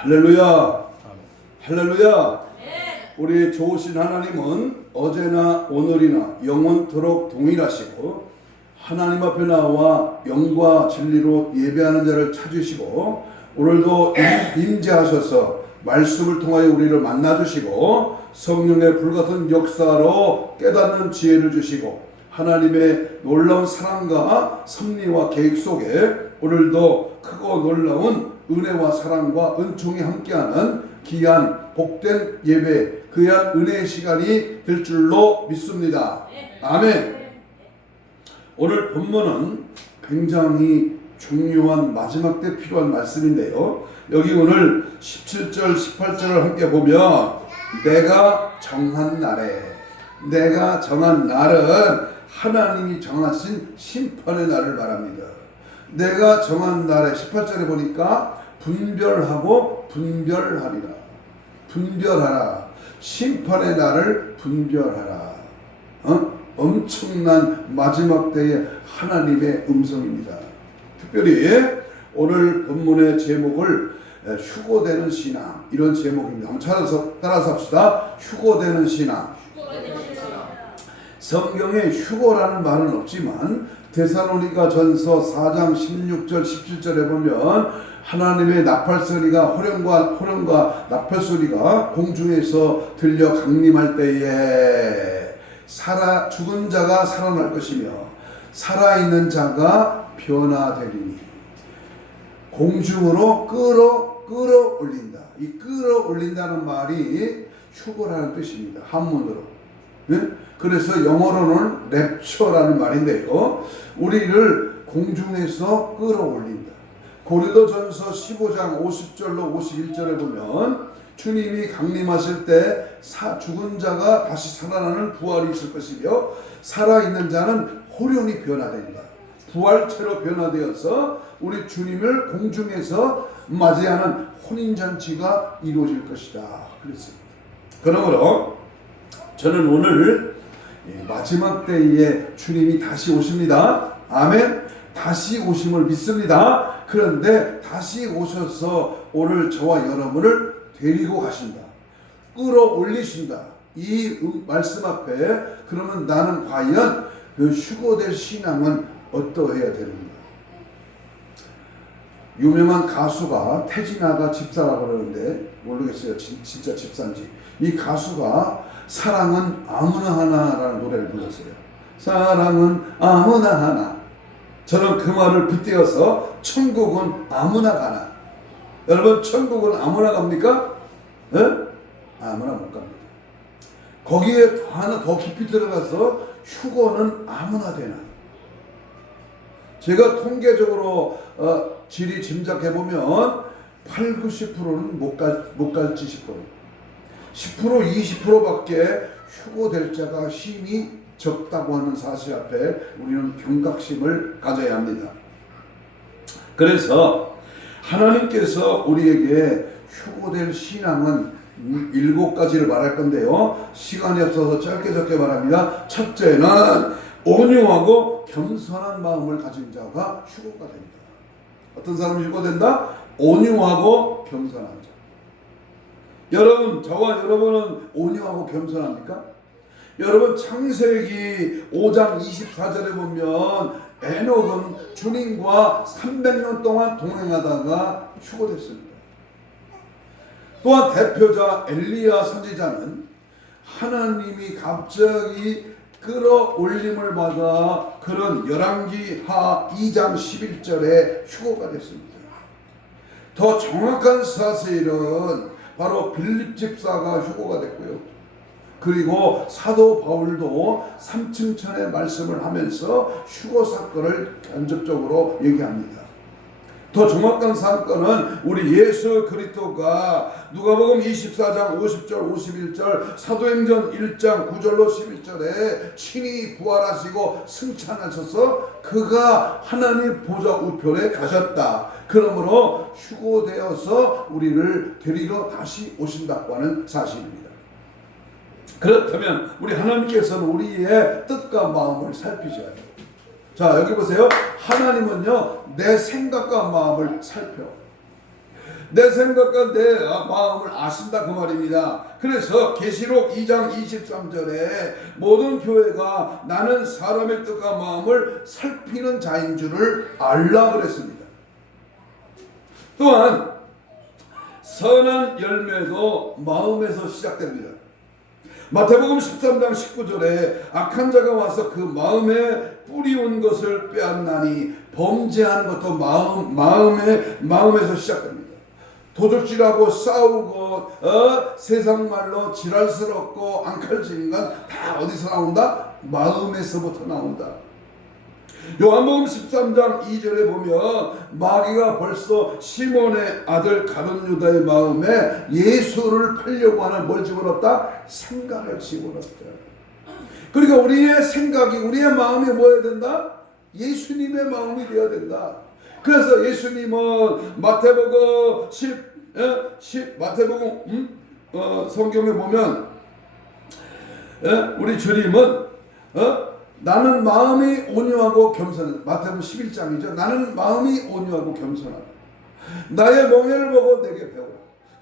할렐루야. 할렐루야. 우리 좋으신 하나님은 어제나 오늘이나 영원토록 동일하시고 하나님 앞에 나와 영과 진리로 예배하는 자를 찾으시고 오늘도 임재하셔서 말씀을 통하여 우리를 만나주시고 성령의 불같은 역사로 깨닫는 지혜를 주시고 하나님의 놀라운 사랑과 섭리와 계획 속에 오늘도 크고 놀라운 은혜와 사랑과 은총이 함께하는 귀한 복된 예배, 귀한 은혜의 시간이 될 줄로 믿습니다. 아멘. 오늘 본문은 굉장히 중요한 마지막 때 필요한 말씀인데요. 여기 오늘 17절 18절을 함께 보면 내가 정한 날에, 내가 정한 날은 하나님이 정하신 심판의 날을 말합니다. 내가 정한 날에 18절에 보니까 분별하고 분별하리라. 분별하라. 심판의 날을 분별하라. 엄청난 마지막 때의 하나님의 음성입니다. 특별히 오늘 본문의 제목을 휴고되는 신앙, 이런 제목입니다. 한번 따라서 합시다. 휴고되는 신앙. 성경에 휴고라는 말은 없지만 데살로니가 전서 4장 16절 17절에 보면 하나님의 나팔소리가 호령과 나팔소리가 공중에서 들려 강림할 때에 죽은 자가 살아날 것이며 살아있는 자가 변화되리니 공중으로 끌어올린다. 이 끌어올린다는 말이 휴거라는 뜻입니다. 한문으로. 네? 그래서 영어로는 랩처라는 말인데요. 우리를 공중에서 끌어올린다. 고린도전서 15장 50절로 51절에 보면 주님이 강림하실 때 죽은 자가 다시 살아나는 부활이 있을 것이며 살아있는 자는 호련히 변화된다. 부활체로 변화되어서 우리 주님을 공중에서 맞이하는 혼인잔치가 이루어질 것이다. 그랬습니다. 그러므로 저는 오늘 마지막 때에 주님이 다시 오십니다. 아멘. 다시 오심을 믿습니다. 그런데 다시 오셔서 오늘 저와 여러분을 데리고 가신다. 끌어올리신다. 이 말씀 앞에 그러면 나는 과연 그 휴고될 신앙은 어떠해야 되는가? 유명한 가수가 태진아가 집사라고 그러는데 모르겠어요. 진짜 집사인지. 이 가수가 사랑은 아무나 하나라는 노래를 불렀어요. 사랑은 아무나 하나. 저는 그 말을 빗대어서 천국은 아무나 가나. 여러분 천국은 아무나 갑니까? 네? 아무나 못 갑니다. 거기에 하나 더 깊이 들어가서 휴거는 아무나 되나. 제가 통계적으로 질이 짐작해보면 8, 90%는 못 갈지 싶어요. 10%, 20%밖에 휴고될 자가 힘이 적다고 하는 사실 앞에 우리는 경각심을 가져야 합니다. 그래서 하나님께서 우리에게 휴고될 신앙은 7가지를 말할 건데요. 시간이 없어서 짧게 말합니다. 첫째는 온유하고 겸손한 마음을 가진 자가 휴고가 됩니다. 어떤 사람이 휴고된다? 온유하고 겸손한 자. 여러분, 저와 여러분은 온유하고 겸손합니까? 여러분 창세기 5장 24절에 보면 에녹은 주님과 300년 동안 동행하다가 휴고됐습니다. 또한 대표자 엘리야 선지자는 하나님이 갑자기 끌어올림을 받아 그런 열왕기하 2장 11절에 휴고가 됐습니다. 더 정확한 사실은 바로 빌립 집사가 휴고가 됐고요. 그리고 사도 바울도 3층 천의 말씀을 하면서 휴고 사건을 간접적으로 얘기합니다. 더 정확한 사건은 우리 예수 그리스도가 누가복음 24장 50절 51절 사도행전 1장 9절로 11절에 친히 부활하시고 승천하셔서 그가 하나님 보좌 우편에 가셨다. 그러므로 휴고되어서 우리를 데리러 다시 오신다고 하는 사실입니다. 그렇다면 우리 하나님께서는 우리의 뜻과 마음을 살피셔야 돼요. 자, 여기 보세요. 하나님은요 내 생각과 마음을 살펴. 내 생각과 내 마음을 아신다 그 말입니다. 그래서 계시록 2장 23절에 모든 교회가 나는 사람의 뜻과 마음을 살피는 자인 줄을 알라 그랬습니다. 또한 선한 열매도 마음에서 시작됩니다. 마태복음 13장 19절에 악한 자가 와서 그 마음에 뿌리온 것을 빼앗나니 범죄하는 것도 마음에서 시작됩니다. 도둑질하고 싸우고 세상 말로 지랄스럽고 앙칼지는 건 다 어디서 나온다? 마음에서부터 나온다. 요한복음 13장 2절에 보면 마귀가 벌써 시몬의 아들 가룟 유다의 마음에 예수를 팔려고 하는 뭘 집어넣었다? 생각을 집어넣었다. 그러니까 우리의 생각이 우리의 마음이 뭐여야 된다? 예수님의 마음이 되어야 된다. 그래서 예수님은 마태복음 성경에 보면 우리 주님은 나는 마음이 온유하고 겸손하다. 마태복음 11장이죠. 나는 마음이 온유하고 겸손하다. 나의 멍에를 보고 내게 배우라.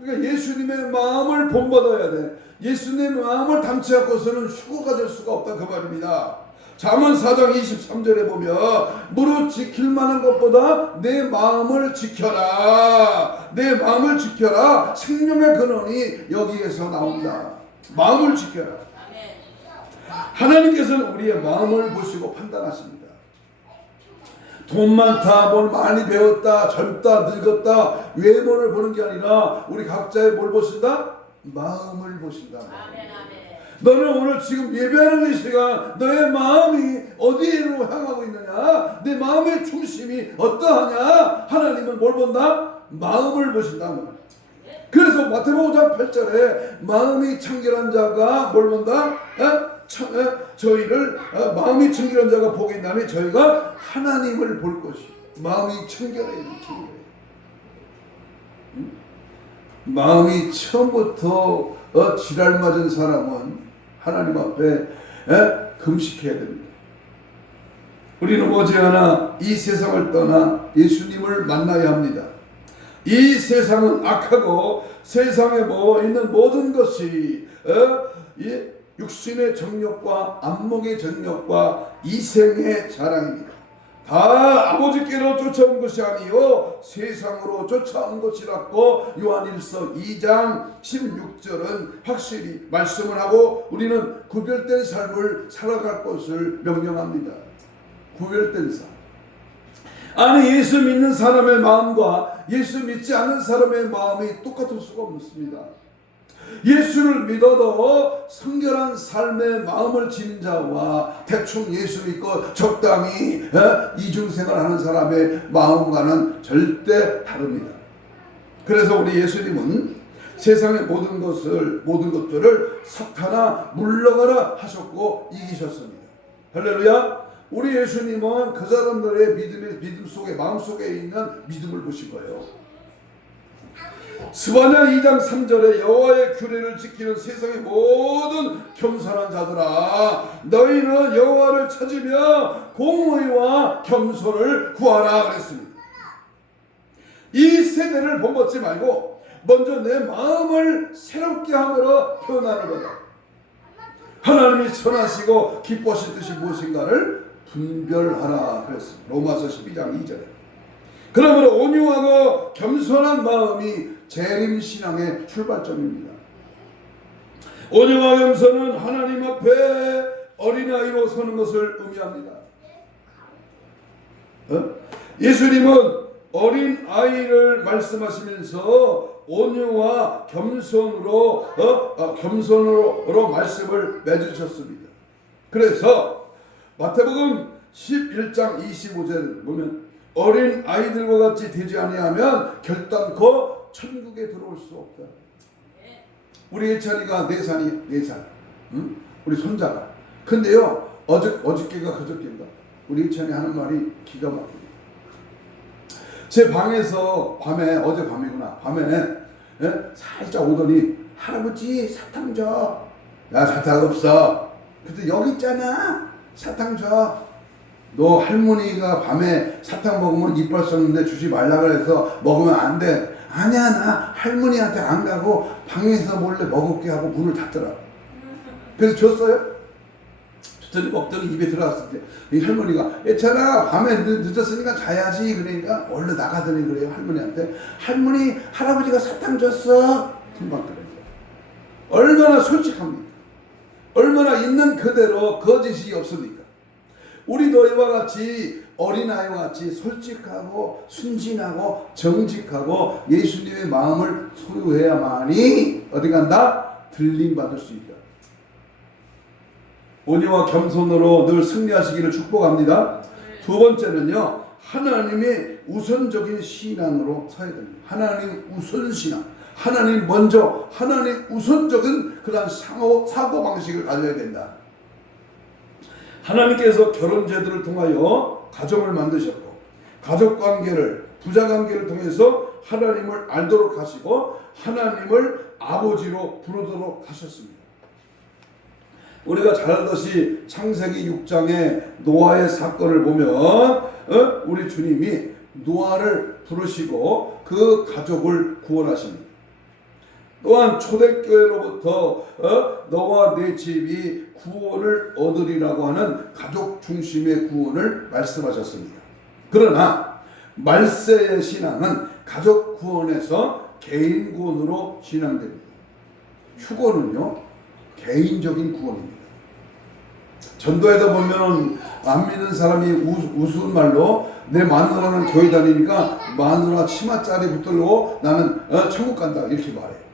그러니까 예수님의 마음을 본받아야 돼. 예수님의 마음을 담지 않고서는 휴거가 될 수가 없다 그 말입니다. 잠언 4장 23절에 보면 무릇 지킬 만한 것보다 내 마음을 지켜라. 내 마음을 지켜라. 생명의 근원이 여기에서 나온다. 마음을 지켜라. 하나님께서는 우리의 마음을 보시고 판단하십니다. 돈 많다, 뭘 많이 배웠다, 젊다, 늙었다, 외모를 보는 게 아니라 우리 각자의 뭘 보신다? 마음을 보신다. 너는 오늘 지금 예배하는 이 시간 너의 마음이 어디로 향하고 있느냐? 내 마음의 중심이 어떠하냐? 하나님은 뭘 본다? 마음을 보신다. 그래서 마태복음 5장 8절에 마음이 청결한 자가 뭘 본다? 저희를 마음이 청결한 자가 복이 있나니 저희가 하나님을 볼 것이. 마음이 청결해야 돼. 마음이 처음부터 지랄 맞은 사람은 하나님 앞에 금식해야 됩니다. 우리는 머지않아 이 세상을 떠나 예수님을 만나야 합니다. 이 세상은 악하고 세상에 있는 모든 것이 육신의 정욕과 안목의 정욕과 이생의 자랑입니다. 다 아버지께로 쫓아온 것이 아니요 세상으로 쫓아온 것이라고 요한일서 2장 16절은 확실히 말씀을 하고 우리는 구별된 삶을 살아갈 것을 명령합니다. 구별된 삶. 아니 예수 믿는 사람의 마음과 예수 믿지 않는 사람의 마음이 똑같을 수가 없습니다. 예수를 믿어도 성결한 삶의 마음을 지닌 자와 대충 예수 믿고 적당히 이중생활하는 사람의 마음과는 절대 다릅니다. 그래서 우리 예수님은 세상의 모든 것들을 사탄아 물러가라 하셨고 이기셨습니다. 할렐루야. 우리 예수님은 그 사람들의 믿음 속에 마음 속에 있는 믿음을 보신 거예요. 스바냐 2장 3절에 여호와의 규례를 지키는 세상의 모든 겸손한 자들아 너희는 여호와를 찾으며 공의와 겸손을 구하라 그랬습니다. 이 세대를 본받지 말고 먼저 내 마음을 새롭게 함으로 표현하는 거다. 하나님이 선하시고 기뻐하실 뜻이 무엇인가를 분별하라 그랬습니다. 로마서 12장 2절에. 그러므로 온유하고 겸손한 마음이 재림신앙의 출발점입니다. 온유와 겸손은 하나님 앞에 어린아이로 서는 것을 의미합니다. 예수님은 어린아이를 말씀하시면서 온유와 겸손으로 말씀을 맺으셨습니다. 그래서 마태복음 11장 25절을 보면 어린 아이들과 같이 되지 아니하면 결단코 천국에 들어올 수 없다. 우리 예찬이가 4살, 응? 우리 손자가. 근데요 어저께가 그저께인가 우리 예찬이 하는 말이 기가 막힙니다. 제 방에서 어제 밤이구나 밤에 살짝 오더니 할아버지 사탕 줘. 야 사탕 없어. 근데 여기 있잖아. 사탕 줘. 너 할머니가 밤에 사탕 먹으면 이빨 썩는데 주지 말라 그래서 먹으면 안 돼. 아니야, 나 할머니한테 안 가고 방에서 몰래 먹을게 하고 문을 닫더라. 그래서 줬어요. 줬더니 먹더니 입에 들어갔을 때 이 할머니가 괜찮아, 밤에 늦었으니까 자야지. 그러니까 얼른 나가더니 그래요. 할머니한테, 할머니, 할아버지가 사탕 줬어. 금방 그래요. 얼마나 솔직합니까? 얼마나 있는 그대로 거짓이 없습니까? 우리도 이와 같이 어린아이와 같이 솔직하고 순진하고 정직하고 예수님의 마음을 소유해야만이 어디 간다? 들림받을 수 있다. 온유와 겸손으로 늘 승리하시기를 축복합니다. 두 번째는요, 하나님의 우선적인 신앙으로 서야 됩니다. 하나님 우선신앙. 하나님 먼저, 하나님 우선적인 그런 사고방식을 가져야 된다. 하나님께서 결혼제도를 통하여 가정을 만드셨고, 가족관계를, 부자관계를 통해서 하나님을 알도록 하시고 하나님을 아버지로 부르도록 하셨습니다. 우리가 잘 알듯이 창세기 6장의 노아의 사건을 보면 우리 주님이 노아를 부르시고 그 가족을 구원하십니다. 또한 초대교회로부터 너와 내 집이 구원을 얻으리라고 하는 가족 중심의 구원을 말씀하셨습니다. 그러나 말세의 신앙은 가족 구원에서 개인 구원으로 진행됩니다. 휴거는요, 개인적인 구원입니다. 전도에다 보면은 안 믿는 사람이 우스운 말로 내 마누라는 교회 다니니까 마누라 치마자리 붙들고 나는 천국 간다 이렇게 말해요.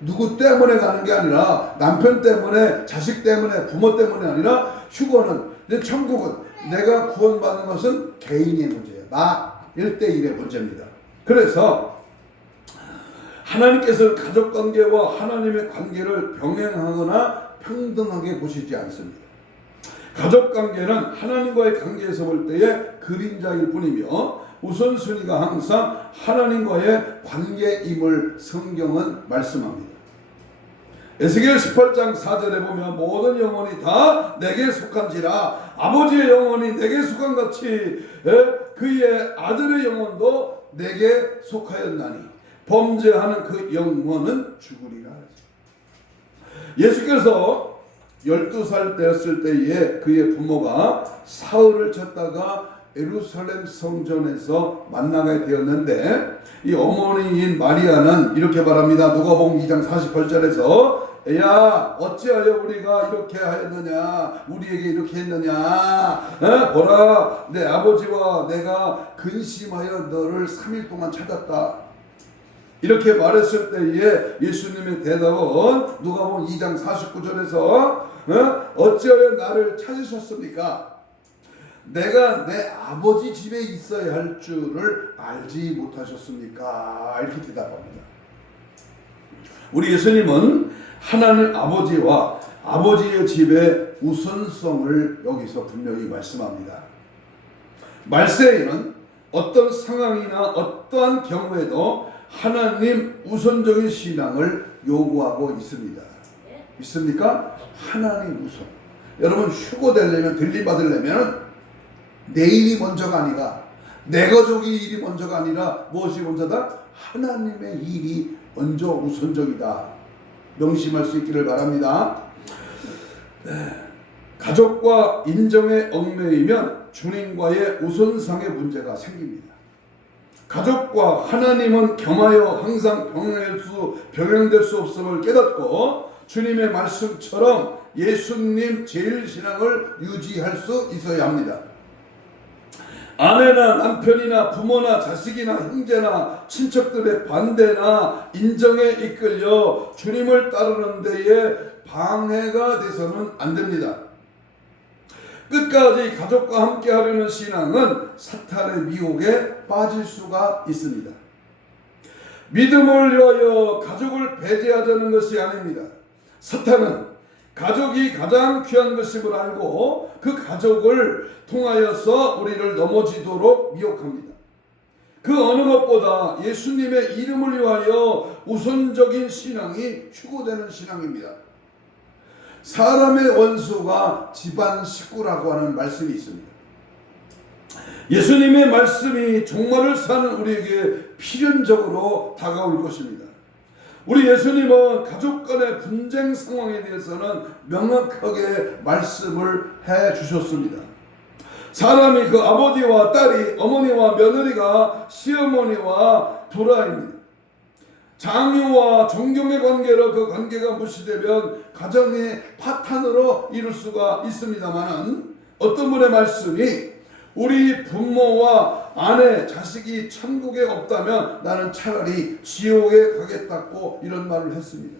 누구 때문에 가는 게 아니라 남편 때문에, 자식 때문에, 부모 때문에 아니라 휴거는, 천국은 내가 구원받는 것은 개인의 문제예요. 나 1대1의 문제입니다. 그래서 하나님께서 가족관계와 하나님의 관계를 병행하거나 평등하게 보시지 않습니다. 가족관계는 하나님과의 관계에서 볼 때의 그림자일 뿐이며 우선순위가 항상 하나님과의 관계임을 성경은 말씀합니다. 에스겔 18장 4절에 보면 모든 영혼이 다 내게 속한지라 아버지의 영혼이 내게 속한 같이 그의 아들의 영혼도 내게 속하였나니 범죄하는 그 영혼은 죽으리라. 예수께서 12살 되었을 때에 그의 부모가 사흘을 쳤다가 예루살렘 성전에서 만나게 되었는데 이 어머니인 마리아는 이렇게 말합니다. 누가복음 2장 48절에서 야, 어찌하여 우리가 이렇게 하였느냐, 우리에게 이렇게 했느냐, 보라, 내 아버지와 내가 근심하여 너를 3일 동안 찾았다. 이렇게 말했을 때에 예수님의 대답은 누가복음 2장 49절에서 어찌하여 나를 찾으셨습니까? 내가 내 아버지 집에 있어야 할 줄을 알지 못하셨습니까? 이렇게 대답합니다. 우리 예수님은 하나님 아버지와 아버지의 집의 우선성을 여기서 분명히 말씀합니다. 말세에는 어떤 상황이나 어떠한 경우에도 하나님 우선적인 신앙을 요구하고 있습니다. 있습니까? 하나님 우선. 여러분 휴고 되려면, 들림 받으려면 내 일이 먼저가 아니라, 내 가족의 일이 먼저가 아니라 무엇이 먼저다? 하나님의 일이 먼저 우선적이다. 명심할 수 있기를 바랍니다. 가족과 인정에 얽매이면 주님과의 우선상의 문제가 생깁니다. 가족과 하나님은 겸하여 항상 병행될 수 없음을 깨닫고 주님의 말씀처럼 예수님 제일신앙을 유지할 수 있어야 합니다. 아내나 남편이나 부모나 자식이나 형제나 친척들의 반대나 인정에 이끌려 주님을 따르는 데에 방해가 돼서는 안 됩니다. 끝까지 가족과 함께 하려는 신앙은 사탄의 미혹에 빠질 수가 있습니다. 믿음을 위하여 가족을 배제하자는 것이 아닙니다. 사탄은 가족이 가장 귀한 것임을 알고 그 가족을 통하여서 우리를 넘어지도록 미혹합니다. 그 어느 것보다 예수님의 이름을 위하여 우선적인 신앙이 추구되는 신앙입니다. 사람의 원수가 집안 식구라고 하는 말씀이 있습니다. 예수님의 말씀이 종말을 사는 우리에게 필연적으로 다가올 것입니다. 우리 예수님은 가족 간의 분쟁 상황에 대해서는 명확하게 말씀을 해 주셨습니다. 사람이 그 아버지와 딸이, 어머니와 며느리가 시어머니와 불화입니다. 장유와 존경의 관계로 그 관계가 무시되면 가정의 파탄으로 이룰 수가 있습니다만, 어떤 분의 말씀이 우리 부모와 아내, 자식이 천국에 없다면 나는 차라리 지옥에 가겠다고 이런 말을 했습니다.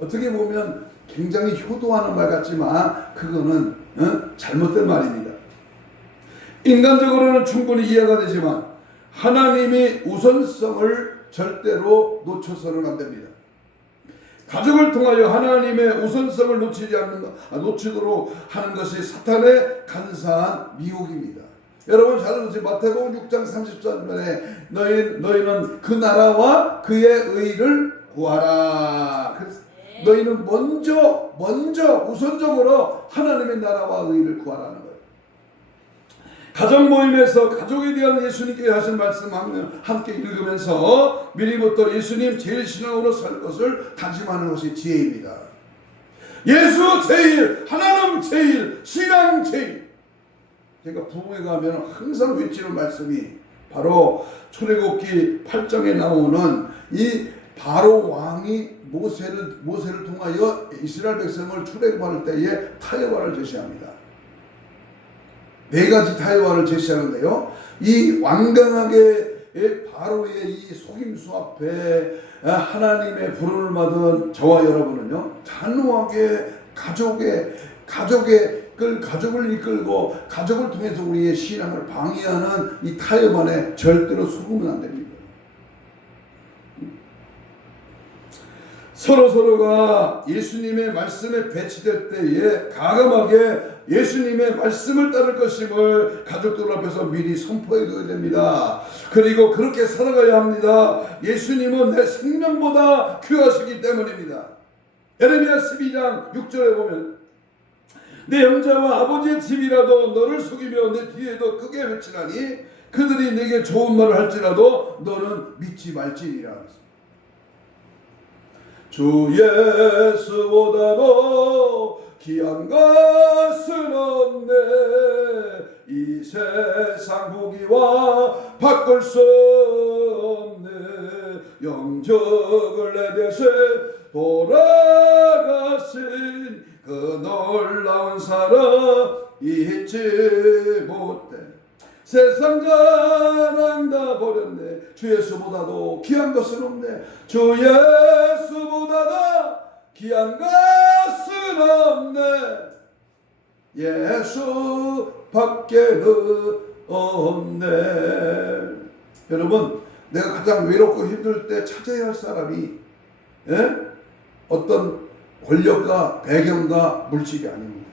어떻게 보면 굉장히 효도하는 말 같지만 그거는 잘못된 말입니다. 인간적으로는 충분히 이해가 되지만 하나님이 우선성을 절대로 놓쳐서는 안 됩니다. 가족을 통하여 하나님의 우선성을 놓치도록 하는 것이 사탄의 간사한 미혹입니다. 여러분 잘 들으세요. 마태복음 6장 33절에 너희는 그 나라와 그의 의를 구하라. 그래서 너희는 먼저 우선적으로 하나님의 나라와 의를 구하라는 거예요. 가정 모임에서 가족에 대한 예수님께 하신 말씀 함께 읽으면서 미리부터 예수님 제일 신앙으로 살 것을 다짐하는 것이 지혜입니다. 예수 제일, 하나님 제일, 신앙 제일. 제가 부흥회 가면 항상 외치는 말씀이 바로 출애굽기 8장에 나오는 이 바로 왕이 모세를 통하여 이스라엘 백성을 출애굽할 때에 타협안을 제시합니다. 네 가지 타협안을 제시하는데요. 이 완강하게 바로의 이 속임수 앞에 하나님의 부름을 받은 저와 여러분은요, 단호하게 가족을 이끌고 가족을 통해서 우리의 신앙을 방해하는 이 타협안에 절대로 속으면 안 됩니다. 서로가 예수님의 말씀에 배치될 때에 가감하게 예수님의 말씀을 따를 것임을 가족들 앞에서 미리 선포해 둬야 됩니다. 그리고 그렇게 살아가야 합니다. 예수님은 내 생명보다 귀하시기 때문입니다. 에레미야 12장 6절에 보면 내 형제와 아버지의 집이라도 너를 속이며 내 뒤에도 크게 외치나니 그들이 내게 좋은 말을 할지라도 너는 믿지 말지니라. 주 예수보다도 귀한 것은 없네. 이 세상 부귀와 바꿀 수 없네. 영적을 내 대신 돌아가신 그 놀라운 사랑 잊지 못해. 세상 자랑 다 버렸네. 주 예수보다도 귀한 것은 없네. 주 예수보다도 귀한 것은 없네. 예수밖에는 없네. 여러분, 내가 가장 외롭고 힘들 때 찾아야 할 사람이 어떤 권력과 배경과 물질이 아닙니다.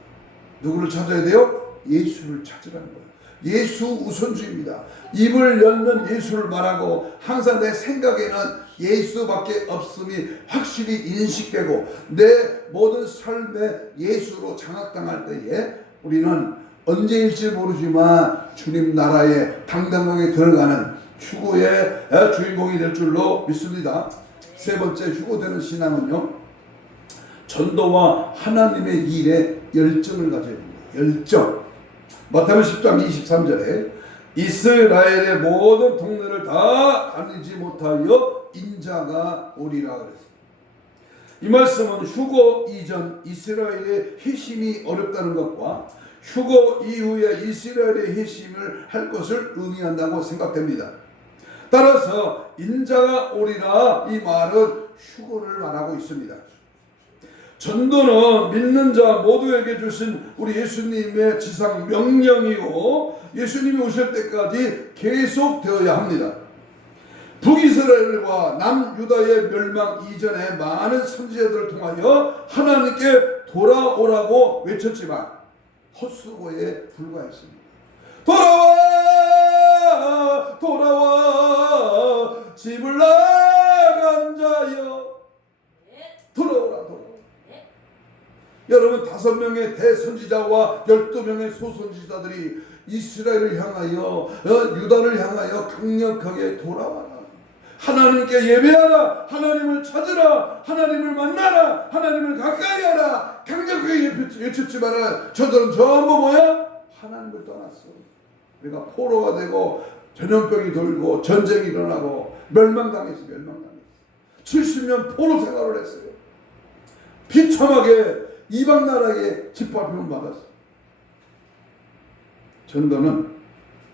누구를 찾아야 돼요? 예수를 찾으라는 거예요. 예수 우선주의입니다. 입을 열면 예수를 말하고 항상 내 생각에는 예수밖에 없음이 확실히 인식되고 내 모든 삶에 예수로 장악당할 때에 우리는 언제일지 모르지만 주님 나라에 당당하게 들어가는 휴거의 주인공이 될 줄로 믿습니다. 세 번째 휴거되는 신앙은요, 전도와 하나님의 일에 열정을 가져야 됩니다. 열정. 마태복음 10장 23절에 이스라엘의 모든 동네를 다 다니지 못하여 인자가 오리라 그랬습니다. 이 말씀은 휴거 이전 이스라엘의 회심이 어렵다는 것과 휴거 이후에 이스라엘의 회심을 할 것을 의미한다고 생각됩니다. 따라서 인자가 오리라 이 말은 휴거를 말하고 있습니다. 전도는 믿는 자 모두에게 주신 우리 예수님의 지상 명령이고 예수님이 오실 때까지 계속되어야 합니다. 북이스라엘과 남유다의 멸망 이전에 많은 선지자들을 통하여 하나님께 돌아오라고 외쳤지만 헛수고에 불과했습니다. 돌아와 집을 나간 자여 돌아오라. 여러분 5명의 대선지자와 12명의 소선지자들이 이스라엘을 향하여 유다를 향하여 강력하게 돌아와라. 하나님께 예배하라. 하나님을 찾으라. 하나님을 만나라. 하나님을 가까이 하라. 강력하게 외쳤지만 저들은 전부 뭐야? 하나님을 떠났어. 우리가 포로가 되고 전염병이 돌고 전쟁이 일어나고 멸망당했어. 70년 포로 생활을 했어요. 비참하게 이방 나라에 짓밟힘을 받았어. 전도는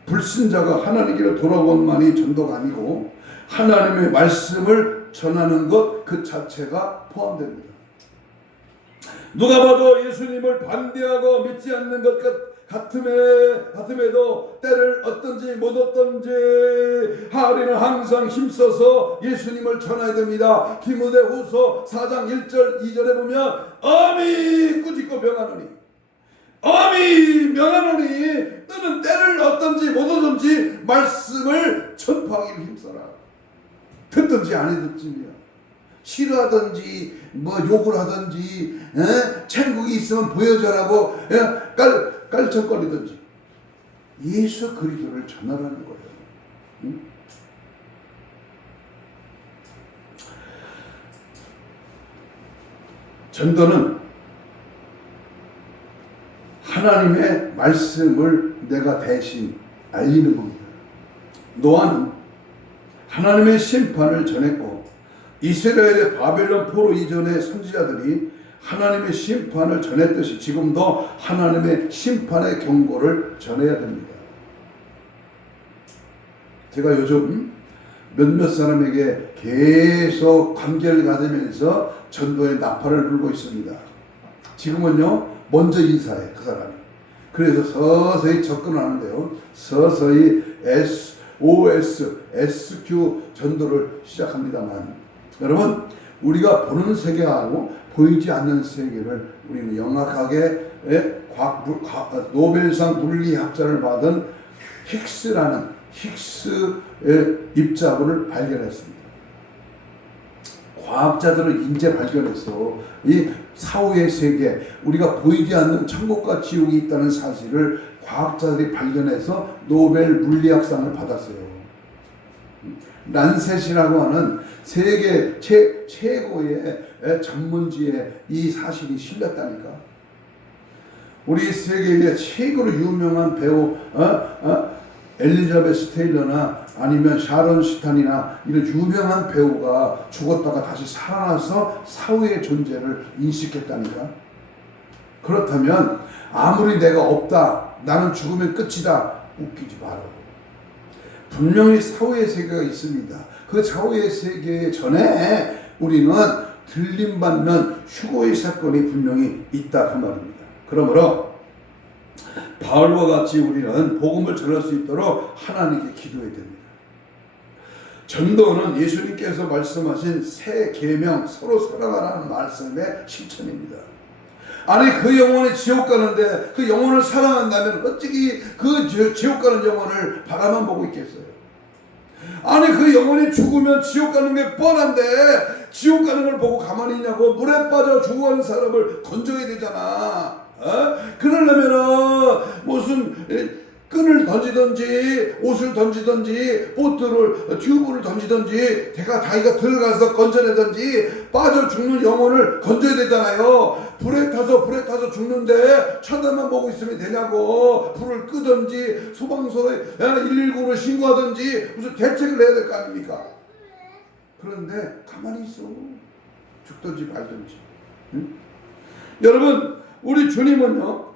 불신자가 하나님께로 돌아온 만이 전도가 아니고 하나님의 말씀을 전하는 것 그 자체가 포함됩니다. 누가 봐도 예수님을 반대하고 믿지 않는 것 같음에도 때를 얻든지 못 얻든지 우리는 항상 힘써서 예수님을 전해야 됩니다. 디모데후서 4장 1절 2절에 보면 엄히 꾸짖고 명하노니 너는 때를 얻든지 못 얻든지 말씀을 전파하기를 힘써라. 듣든지 아니든지요. 싫어하든지 뭐 욕을 하든지 천국이 있으면 보여줘라고 깔짝거리든지 예수 그리스도를 전하라는 거예요. 전도는 하나님의 말씀을 내가 대신 알리는 겁니다. 노아는 하나님의 심판을 전했고 이스라엘의 바벨론 포로 이전의 선지자들이 하나님의 심판을 전했듯이 지금도 하나님의 심판의 경고를 전해야 됩니다. 제가 요즘 몇몇 사람에게 계속 관계를 가지면서 전도의 나팔을 불고 있습니다. 지금은요 먼저 인사해 그 사람이. 그래서 서서히 접근하는데요. 서서히 OS, SQ 전도를 시작합니다만 여러분 우리가 보는 세계하고 보이지 않는 세계를 우리는 영악하게 노벨상 물리학자를 받은 힉스의 입자본을 발견했습니다. 과학자들은 이제 발견했어. 이 사후의 세계, 우리가 보이지 않는 천국과 지옥이 있다는 사실을 과학자들이 발견해서 노벨 물리학상을 받았어요. 란셋이라고 하는 세계 최고의 전문지에 이 사실이 실렸다니까. 우리 세계의 최고로 유명한 배우 엘리자베스 테일러나 아니면 샤론 스탄이나 이런 유명한 배우가 죽었다가 다시 살아나서 사후의 존재를 인식했다니까. 그렇다면 아무리 내가 없다, 나는 죽으면 끝이다, 웃기지 말아요. 분명히 사후의 세계가 있습니다. 그 사후의 세계 전에 우리는 들림받는 휴거의 사건이 분명히 있다 그 말입니다. 그러므로 바울과 같이 우리는 복음을 전할 수 있도록 하나님께 기도해야 됩니다. 전도는 예수님께서 말씀하신 새 계명 서로 사랑하라는 말씀의 실천입니다. 아니 그 영혼이 지옥 가는데 그 영혼을 사랑한다면 어찌 그 지옥 가는 영혼을 바라만 보고 있겠어요? 아니 그 영혼이 죽으면 지옥 가는 게 뻔한데 지옥 가는 걸 보고 가만히 있냐고. 물에 빠져 죽어가는 사람을 건져야 되잖아. 그러려면은 무슨 끈을 던지든지 옷을 던지든지 튜브를 던지든지 자기가 들어가서 건져내든지 빠져 죽는 영혼을 건져야 되잖아요. 불에 타서 죽는데 쳐다만 보고 있으면 되냐고. 불을 끄든지 소방서에 119를 신고하든지 무슨 대책을 해야 될 거 아닙니까? 그런데 가만히 있어. 죽든지 말든지. 응? 여러분 우리 주님은요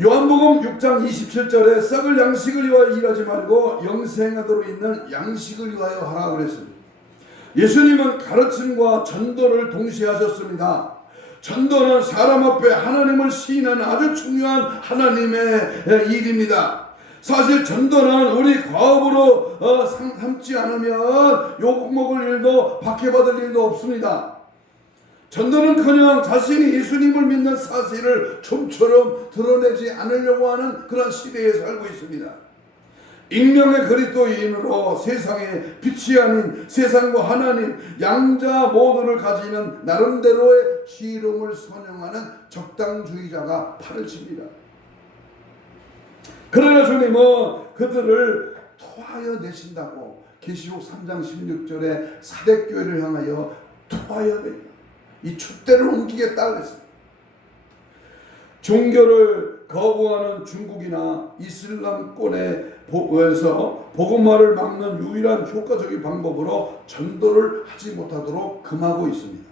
요한복음 6장 27절에 썩을 양식을 위하여 일하지 말고 영생하도록 있는 양식을 위하여 하라 그랬습니다. 예수님은 가르침과 전도를 동시에 하셨습니다. 전도는 사람 앞에 하나님을 시인하는 아주 중요한 하나님의 일입니다. 사실 전도는 우리 과업으로 삼지 않으면 욕먹을 일도 박해받을 일도 없습니다. 전도는커녕 자신이 예수님을 믿는 사실을 좀처럼 드러내지 않으려고 하는 그런 시대에 살고 있습니다. 익명의 그리스도인으로 세상에 빛이 아닌 세상과 하나님 양자 모두를 가지는 나름대로의 지혜로움을 선용하는 적당주의자가 팔을 칩니다. 그러나 주님은 그들을 토하여 내신다고 계시록 3장 16절에 사대교회를 향하여 토하여 낸다. 이 촛대를 옮기겠다 그랬습니다. 종교를 거부하는 중국이나 이슬람권에서 복음화를 막는 유일한 효과적인 방법으로 전도를 하지 못하도록 금하고 있습니다.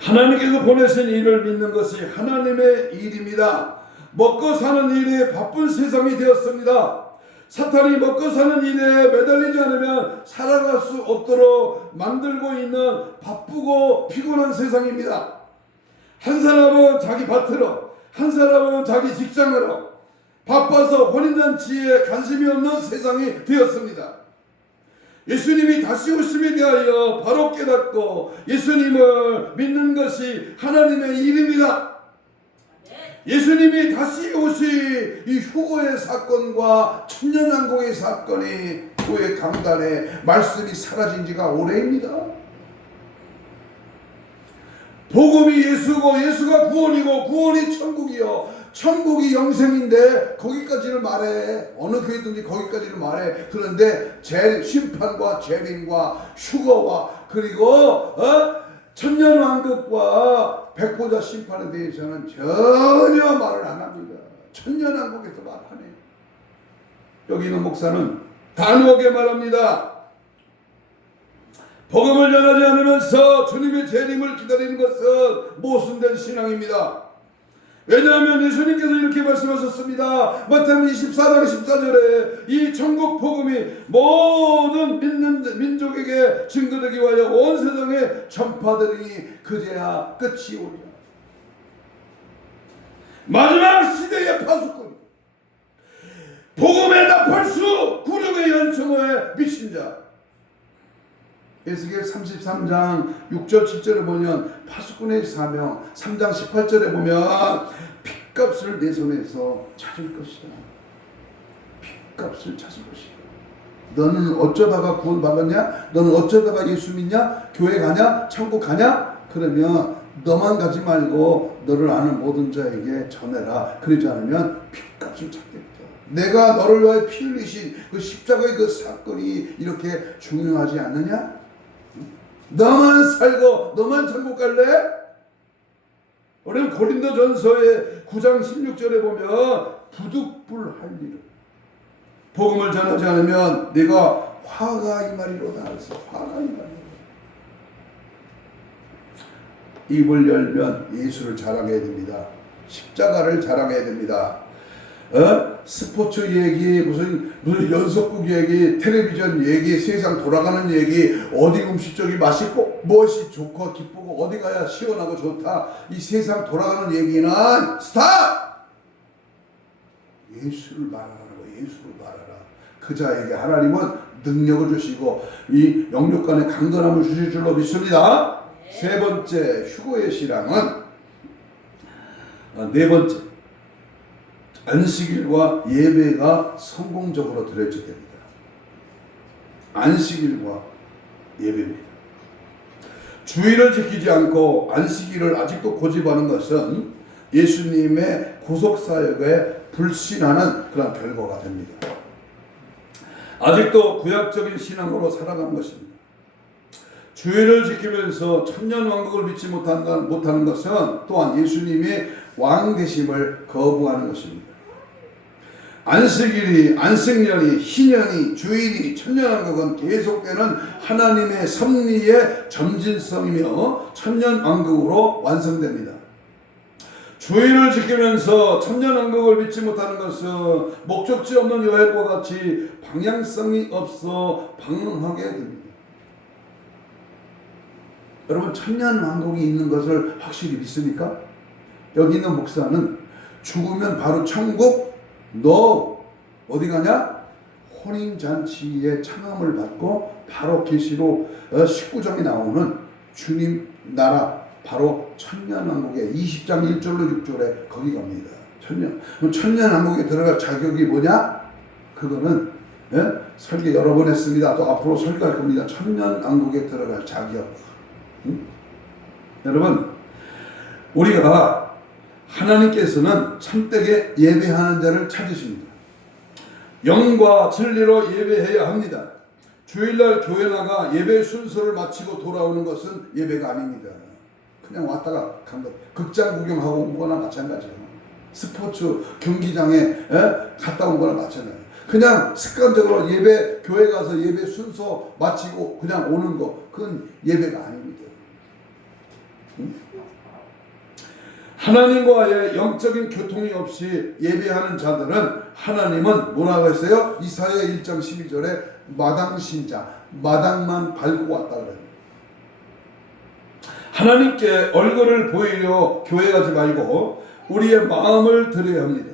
하나님께서 보내신 일을 믿는 것이 하나님의 일입니다. 먹고 사는 일에 바쁜 세상이 되었습니다. 사탄이 먹고 사는 일에 매달리지 않으면 살아갈 수 없도록 만들고 있는 바쁘고 피곤한 세상입니다. 한 사람은 자기 밭으로, 한 사람은 자기 직장으로 바빠서 혼인잔치에 관심이 없는 세상이 되었습니다. 예수님이 다시 오심에 대하여 바로 깨닫고 예수님을 믿는 것이 하나님의 일입니다. 예수님이 다시 오시 이 휴거의 사건과 천년왕국의 사건이 교회 강단에 말씀이 사라진 지가 오래입니다. 복음이 예수고 예수가 구원이고 구원이 천국이요 천국이 영생인데 거기까지를 말해. 어느 교회든지 거기까지를 말해. 그런데 심판과 재림과 휴거와 그리고 천년왕국과 백보자 심판에 대해서는 전혀 말을 안 합니다. 천년왕국에서 말하네. 여기 있는 목사는 단호하게 말합니다. 복음을 전하지 않으면서 주님의 재림을 기다리는 것은 모순된 신앙입니다. 왜냐하면 예수님께서 이렇게 말씀하셨습니다. 마태복음 24장 14절에 이 천국 복음이 모든 믿는 민족에게 증거되기 위하여 온 세상에 전파되리니 그제야 끝이 오리라. 마지막 시대의 파수꾼, 복음의 나팔수, 구름의 연청에 미친 자. 에스겔 33장 6절 7절에 보면 파수꾼의 사명, 3장 18절에 보면 핏값을 내 손에서 찾을 것이다. 핏값을 찾을 것이다. 너는 어쩌다가 구원 받았냐? 너는 어쩌다가 예수 믿냐? 교회 가냐? 천국 가냐? 그러면 너만 가지 말고 너를 아는 모든 자에게 전해라. 그러지 않으면 핏값을 찾겠다. 내가 너를 위하여 피 흘리신 그 십자가의 그 사건이 이렇게 중요하지 않느냐? 너만 살고 너만 천국 갈래? 우리는 고린도전서의 9장 16절에 보면 부득불할 일을 복음을 전하지 않으면 네가 화가 임하리로다. 화가 임하리로다. 입을 열면 예수를 자랑해야 됩니다. 십자가를 자랑해야 됩니다. 스포츠 얘기, 무슨 연속극 얘기, 텔레비전 얘기, 세상 돌아가는 얘기, 어디 음식점이 맛있고 무엇이 좋고 기쁘고 어디 가야 시원하고 좋다, 이 세상 돌아가는 얘기는 스탑! 예수를 말하라고. 예수를 말하라. 그 자에게 하나님은 능력을 주시고 이 영육간의 강건함을 주실 줄로 믿습니다. 세 번째 휴거의 신앙은 네 번째 안식일과 예배가 성공적으로 드려지게 됩니다. 안식일과 예배입니다. 주일을 지키지 않고 안식일을 아직도 고집하는 것은 예수님의 구속사역에 불신하는 그런 결과가 됩니다. 아직도 구약적인 신앙으로 살아가는 것입니다. 주일을 지키면서 천년왕국을 믿지 못하는 것은 또한 예수님의 왕 되심을 거부하는 것입니다. 안식일이, 안식년이, 희년이, 주일이, 천년왕국은 계속되는 하나님의 섭리의 점진성이며 천년왕국으로 완성됩니다. 주일을 지키면서 천년왕국을 믿지 못하는 것은 목적지 없는 여행과 같이 방향성이 없어 방황하게 됩니다. 여러분, 천년왕국이 있는 것을 확실히 믿습니까? 여기 있는 목사는 죽으면 바로 천국, 너 어디 가냐? 혼인잔치의 창함을 받고 바로 계시록 19장에 나오는 주님 나라, 바로 천년왕국의 20장 1절로 6절에 거기 갑니다. 천년왕국에 들어갈 자격이 뭐냐? 그거는 설계 여러 번 했습니다. 또 앞으로 설교할 겁니다. 천년왕국에 들어갈 자격. 여러분, 우리가 하나님께서는 참되게 예배하는 자를 찾으십니다. 영과 진리로 예배해야 합니다. 주일날 교회 나가 예배 순서를 마치고 돌아오는 것은 예배가 아닙니다. 그냥 왔다가 간 것. 극장 구경하고 온 거나 마찬가지예요. 스포츠 경기장에 갔다 온 거나 마찬가지예요. 그냥 습관적으로 예배, 교회 가서 예배 순서 마치고 그냥 오는 거, 그건 예배가 아닙니다. 하나님과의 영적인 교통이 없이 예배하는 자들은 하나님은 뭐라고 했어요? 이사야 1장 12절에 마당신자, 마당만 밟고 왔다 그래요. 하나님께 얼굴을 보이려 교회 가지 말고 우리의 마음을 드려야 합니다.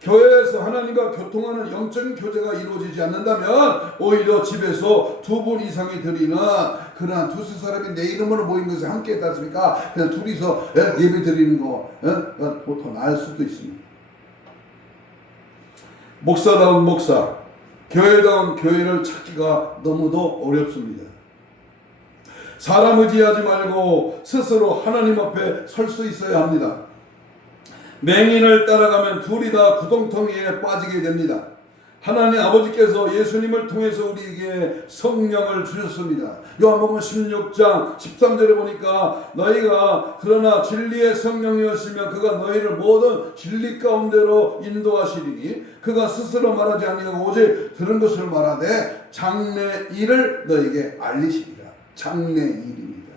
교회에서 하나님과 교통하는 영적인 교제가 이루어지지 않는다면 오히려 집에서 2분 이상이 드리나 그러나 두세 사람이 내 이름으로 모인 것에 함께 했지 않습니까? 그냥 둘이서 예배 드리는 거 보통 나을 수도 있습니다. 목사다운 목사, 교회다운 교회를 찾기가 너무도 어렵습니다. 사람 의지하지 말고 스스로 하나님 앞에 설 수 있어야 합니다. 맹인을 따라가면 둘이 다 구덩텅이에 빠지게 됩니다. 하나님 아버지께서 예수님을 통해서 우리에게 성령을 주셨습니다. 요한복음 16장 13절에 보니까 너희가 그러나 진리의 성령이었으면 그가 너희를 모든 진리 가운데로 인도하시리니 그가 스스로 말하지 아니하고 오직 들은 것을 말하되 장래 일을 너희에게 알리시리라. 장래 일입니다.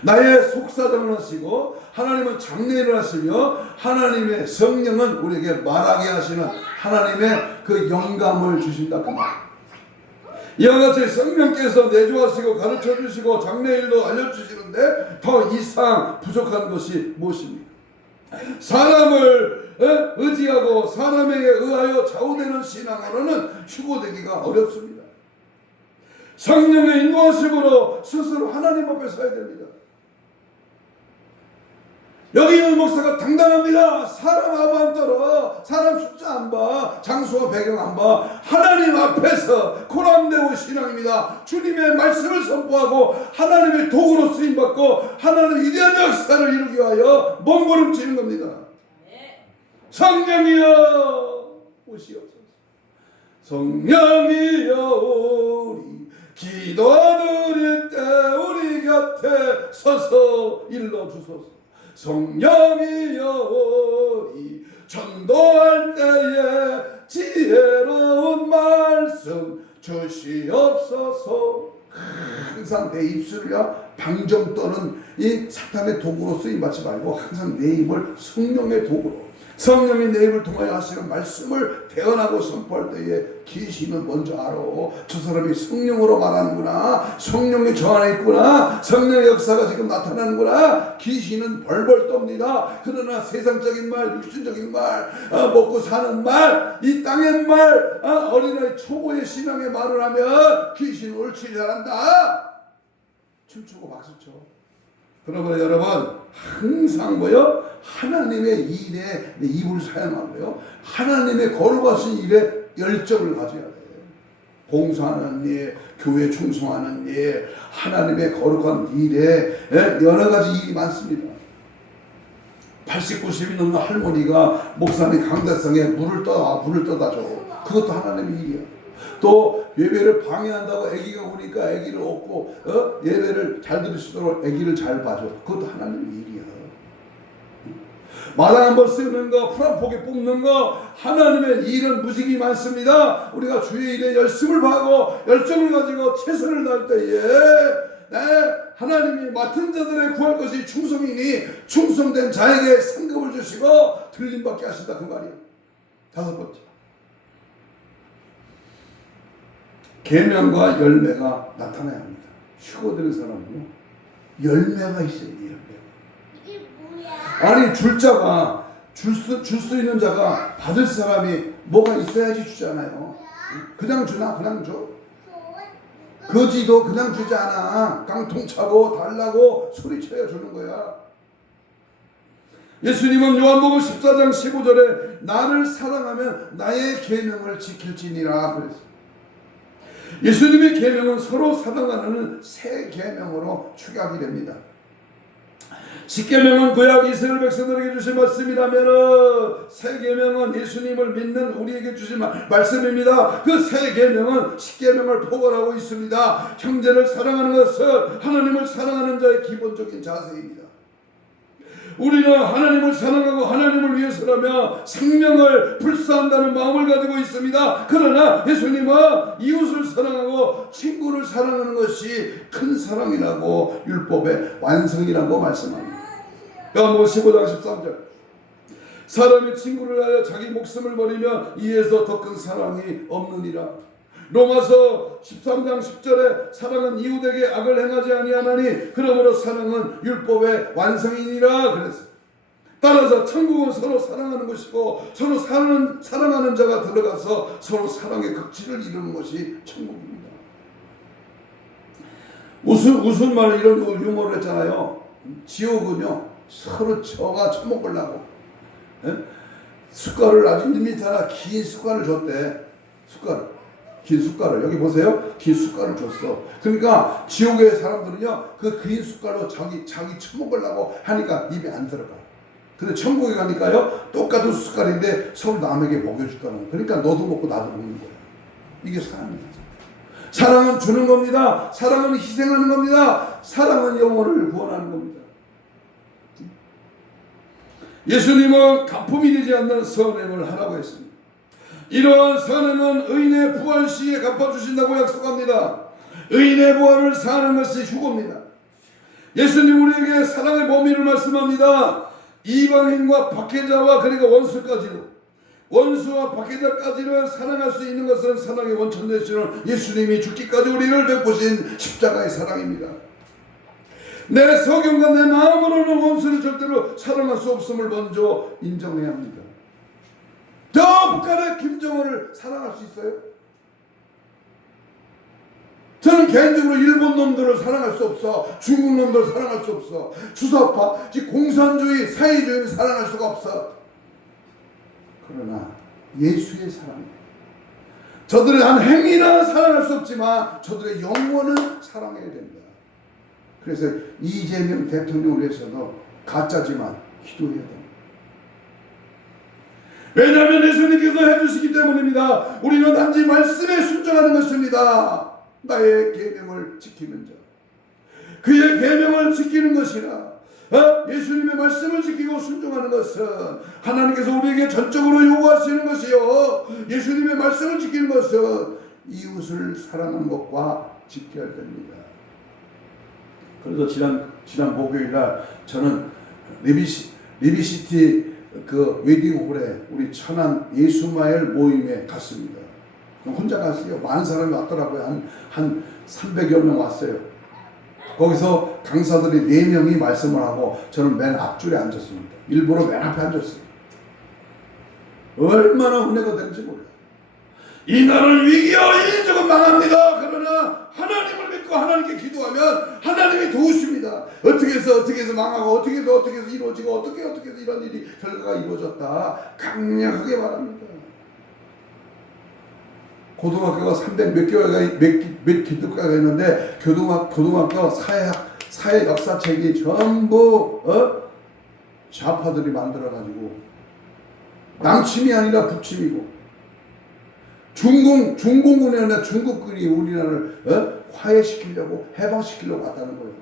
나의 속사정을 하시고 하나님은 장래를 하시며 하나님의 성령은 우리에게 말하게 하시는 하나님의 그 영감을 주신다 그 말. 이와 같이 성령께서 내주하시고 가르쳐 주시고 장래일도 알려주시는데 더 이상 부족한 것이 무엇입니까? 사람을 의지하고 사람에게 의하여 좌우되는 신앙으로는 휴고되기가 어렵습니다. 성령의 인도하심으로 스스로 하나님 앞에 서야 됩니다. 여기 있는 목사가 당당합니다. 사람 아부 안 떨어. 사람 숫자 안 봐. 장소와 배경 안 봐. 하나님 앞에서 고람되고 신앙입니다. 주님의 말씀을 선포하고 하나님의 도구로 쓰임받고 하나님의 위대한 역사를 이루기 위하여 몸부림치는 겁니다. 성령이여 오시옵소서. 성령이여 우리 기도드릴 때 우리 곁에 서서 일러주소서. 성령이여 이 전도할 때에 지혜로운 말씀 주시옵소서. 항상 내 입술이야 방정 떠는 이 사탄의 도구로 쓰임받지 말고 항상 내 입을 성령의 도구로 성령이 내 입을 통하여 하시는 말씀을 대언하고 선포할 때에 귀신은 먼저 알아. 저 사람이 성령으로 말하는구나. 성령이 저 안에 있구나. 성령의 역사가 지금 나타나는구나. 귀신은 벌벌 떱니다. 그러나 세상적인 말, 육신적인 말, 먹고 사는 말, 이 땅의 말, 어린아이 초보의 신앙의 말을 하면 귀신은 옳지 잘한다. 춤추고 박수쳐. 그러므로 여러분 항상 뭐요? 하나님의 일에 내 입을 사용하고요. 하나님의 거룩하신 일에 열정을 가져야 돼요. 봉사하는 일, 교회 충성하는 일, 하나님의 거룩한 일에 여러 가지 일이 많습니다. 80, 90이 넘는 할머니가 목사님 강대상에 물을 떠다 줘. 그것도 하나님의 일이야. 또 예배를 방해한다고 아기가 오니까 아기를 업고 예배를 잘 들을 수 있도록 아기를 잘 봐줘. 그것도 하나님의 일이야. 마당 한번 쓰는 거, 프라포기 뽑는 거, 하나님의 일은 무지개 많습니다. 우리가 주의 일에 열심을 하고 열정을 가지고 최선을 다할 때에 하나님이 맡은 자들의 구할 것이 충성이니 충성된 자에게 상급을 주시고 들림받게 하신다 그 말이에요. 5번째, 계명과 열매가 나타나야 합니다. 휴거되는 사람은요 열매가 있어야 돼요. 이게 뭐야? 아니 줄 자가 줄 수 있는 자가 받을 사람이 뭐가 있어야지 주잖아요. 그냥 주나? 그냥 줘? 거지도 그냥 주지 않아. 깡통 차고 달라고 소리쳐야 주는 거야. 예수님은 요한복음 14장 15절에 나를 사랑하면 나의 계명을 지킬지니라 그랬어요. 예수님의 계명은 서로 사랑하는 새 계명으로 축약이 됩니다. 십계명은 구약 이스라엘 백성들에게 주신 말씀이라면 새 계명은 예수님을 믿는 우리에게 주신 말씀입니다. 그 새 계명은 십계명을 포괄하고 있습니다. 형제를 사랑하는 것은 하나님을 사랑하는 자의 기본적인 자세입니다. 우리는 하나님을 사랑하고 하나님을 위해서라며 생명을 불사한다는 마음을 가지고 있습니다. 그러나 예수님은 이웃을 사랑하고 친구를 사랑하는 것이 큰 사랑이라고 율법의 완성이라고 말씀합니다. 요한복음 15장 13절 사람이 친구를 위하여 자기 목숨을 버리면 이에서 더 큰 사랑이 없느니라. 로마서 13장 10절에 사랑은 이웃에게 악을 행하지 아니하나니 그러므로 사랑은 율법의 완성이니라 그랬어요. 따라서 천국은 서로 사랑하는 것이고 서로 사랑하는 자가 들어가서 서로 사랑의 극치를 이루는 것이 천국입니다. 무슨 말을 이런 유머를 했잖아요. 지옥은요 서로 저가 처먹으려고 숟갈을 아주 1m나 긴 숟갈을 줬대. 긴 숟갈을 여기 보세요. 긴 숟갈을 줬어. 그러니까 지옥의 사람들은요 그 긴 숟갈로 자기 처먹으려고 하니까 입에 안 들어가. 근데 천국에 가니까요 똑같은 숟갈인데 서로 남에게 먹여주다는 거야. 그러니까 너도 먹고 나도 먹는 거야. 이게 사랑입니다. 사랑은 주는 겁니다. 사랑은 희생하는 겁니다. 사랑은 영혼을 구원하는 겁니다. 예수님은 갚음이 되지 않는 선행을 하라고 했습니다. 이러한 선행은 의인의 부활 시에 갚아주신다고 약속합니다. 의인의 부활을 사는 것이 휴거입니다. 예수님 우리에게 사랑의 범위를 말씀합니다. 이방인과 박해자와 그리고 원수와 박해자까지를 사랑할 수 있는 것은 사랑의 원천 되시는 예수님이 죽기까지 우리를 베푸신 십자가의 사랑입니다. 내 성경과 내 마음으로는 원수를 절대로 사랑할 수 없음을 먼저 인정해야 합니다. 저 북한의 김정은을 사랑할 수 있어요? 저는 개인적으로 일본 놈들을 사랑할 수 없어. 중국 놈들을 사랑할 수 없어. 주사파, 공산주의, 사회주의를 사랑할 수가 없어. 그러나 예수의 사랑, 저들의 한 행위는 사랑할 수 없지만 저들의 영혼은 사랑해야 됩니다. 그래서 이재명 대통령을 위해서도 가짜지만 기도해야 됩니다. 왜냐하면 예수님께서 해주시기 때문입니다. 우리는 단지 말씀에 순종하는 것입니다. 나의 계명을 지키는 자, 그의 계명을 지키는 것이라. 예수님의 말씀을 지키고 순종하는 것은 하나님께서 우리에게 전적으로 요구하시는 것이요, 예수님의 말씀을 지키는 것은 이웃을 사랑하는 것과 지켜야 됩니다. 그래서 지난 목요일날 저는 리비시티 그 웨딩홀에 우리 천안 예수마을 모임에 갔습니다. 혼자 갔어요. 많은 사람이 왔더라고요. 한 300여 명 왔어요. 거기서 강사들이 4명이 말씀을 하고 저는 맨 앞줄에 앉았습니다. 일부러 맨 앞에 앉았어요. 얼마나 은혜가 되는지 몰라요. 이 나라는 위기여 인적은 망합니다. 그러나 하나님을 믿고 하나님께 기도하면 하나님이 도우십니다. 어떻게 해서 망하고 어떻게 해서 이루어지고 어떻게 해서 이런 일이 결과가 이루어졌다 강력하게 말합니다. 고등학교가 300 몇 기독교가 있는데 고등학교 사회 역사책이 전부 좌파들이 만들어가지고 남침이 아니라 북침이고 중공군이 아니라 중국군이 우리나라를 화해시키려고 해방시키려고 왔다는 거예요.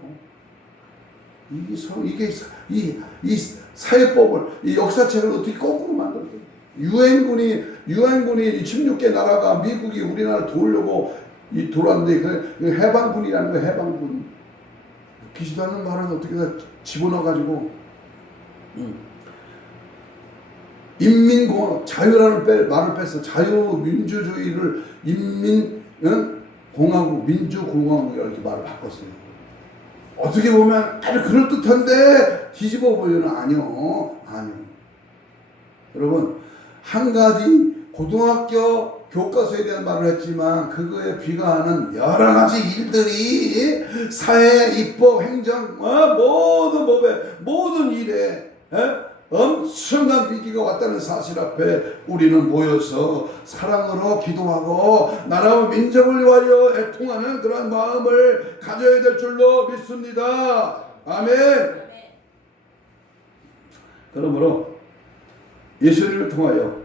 이 사회법을 이 역사책을 어떻게 거꾸로 만들어요? 유엔군이 16개 나라가 미국이 우리나라를 도우려고 돌았는데 그 해방군이라는 거예요. 해방군. 기시도 않는 말은 어떻게 다 집어넣어가지고 인민공화국 자유라는 말을 뺐어. 자유민주주의를 인민공화국 민주공화국이라고 이렇게 말을 바꿨어요. 어떻게 보면 아주 그럴듯한데 뒤집어 보이는 아니요. 여러분 한 가지 고등학교 교과서에 대한 말을 했지만 그거에 비가하는 여러 가지 일들이 사회, 입법, 행정, 모든 법에 모든 일에 엄청난 위기가 왔다는 사실 앞에 우리는 모여서 사랑으로 기도하고 나라와 민족을 위하여 애통하는 그런 마음을 가져야 될 줄로 믿습니다. 아멘. 그러므로 예수님을 통하여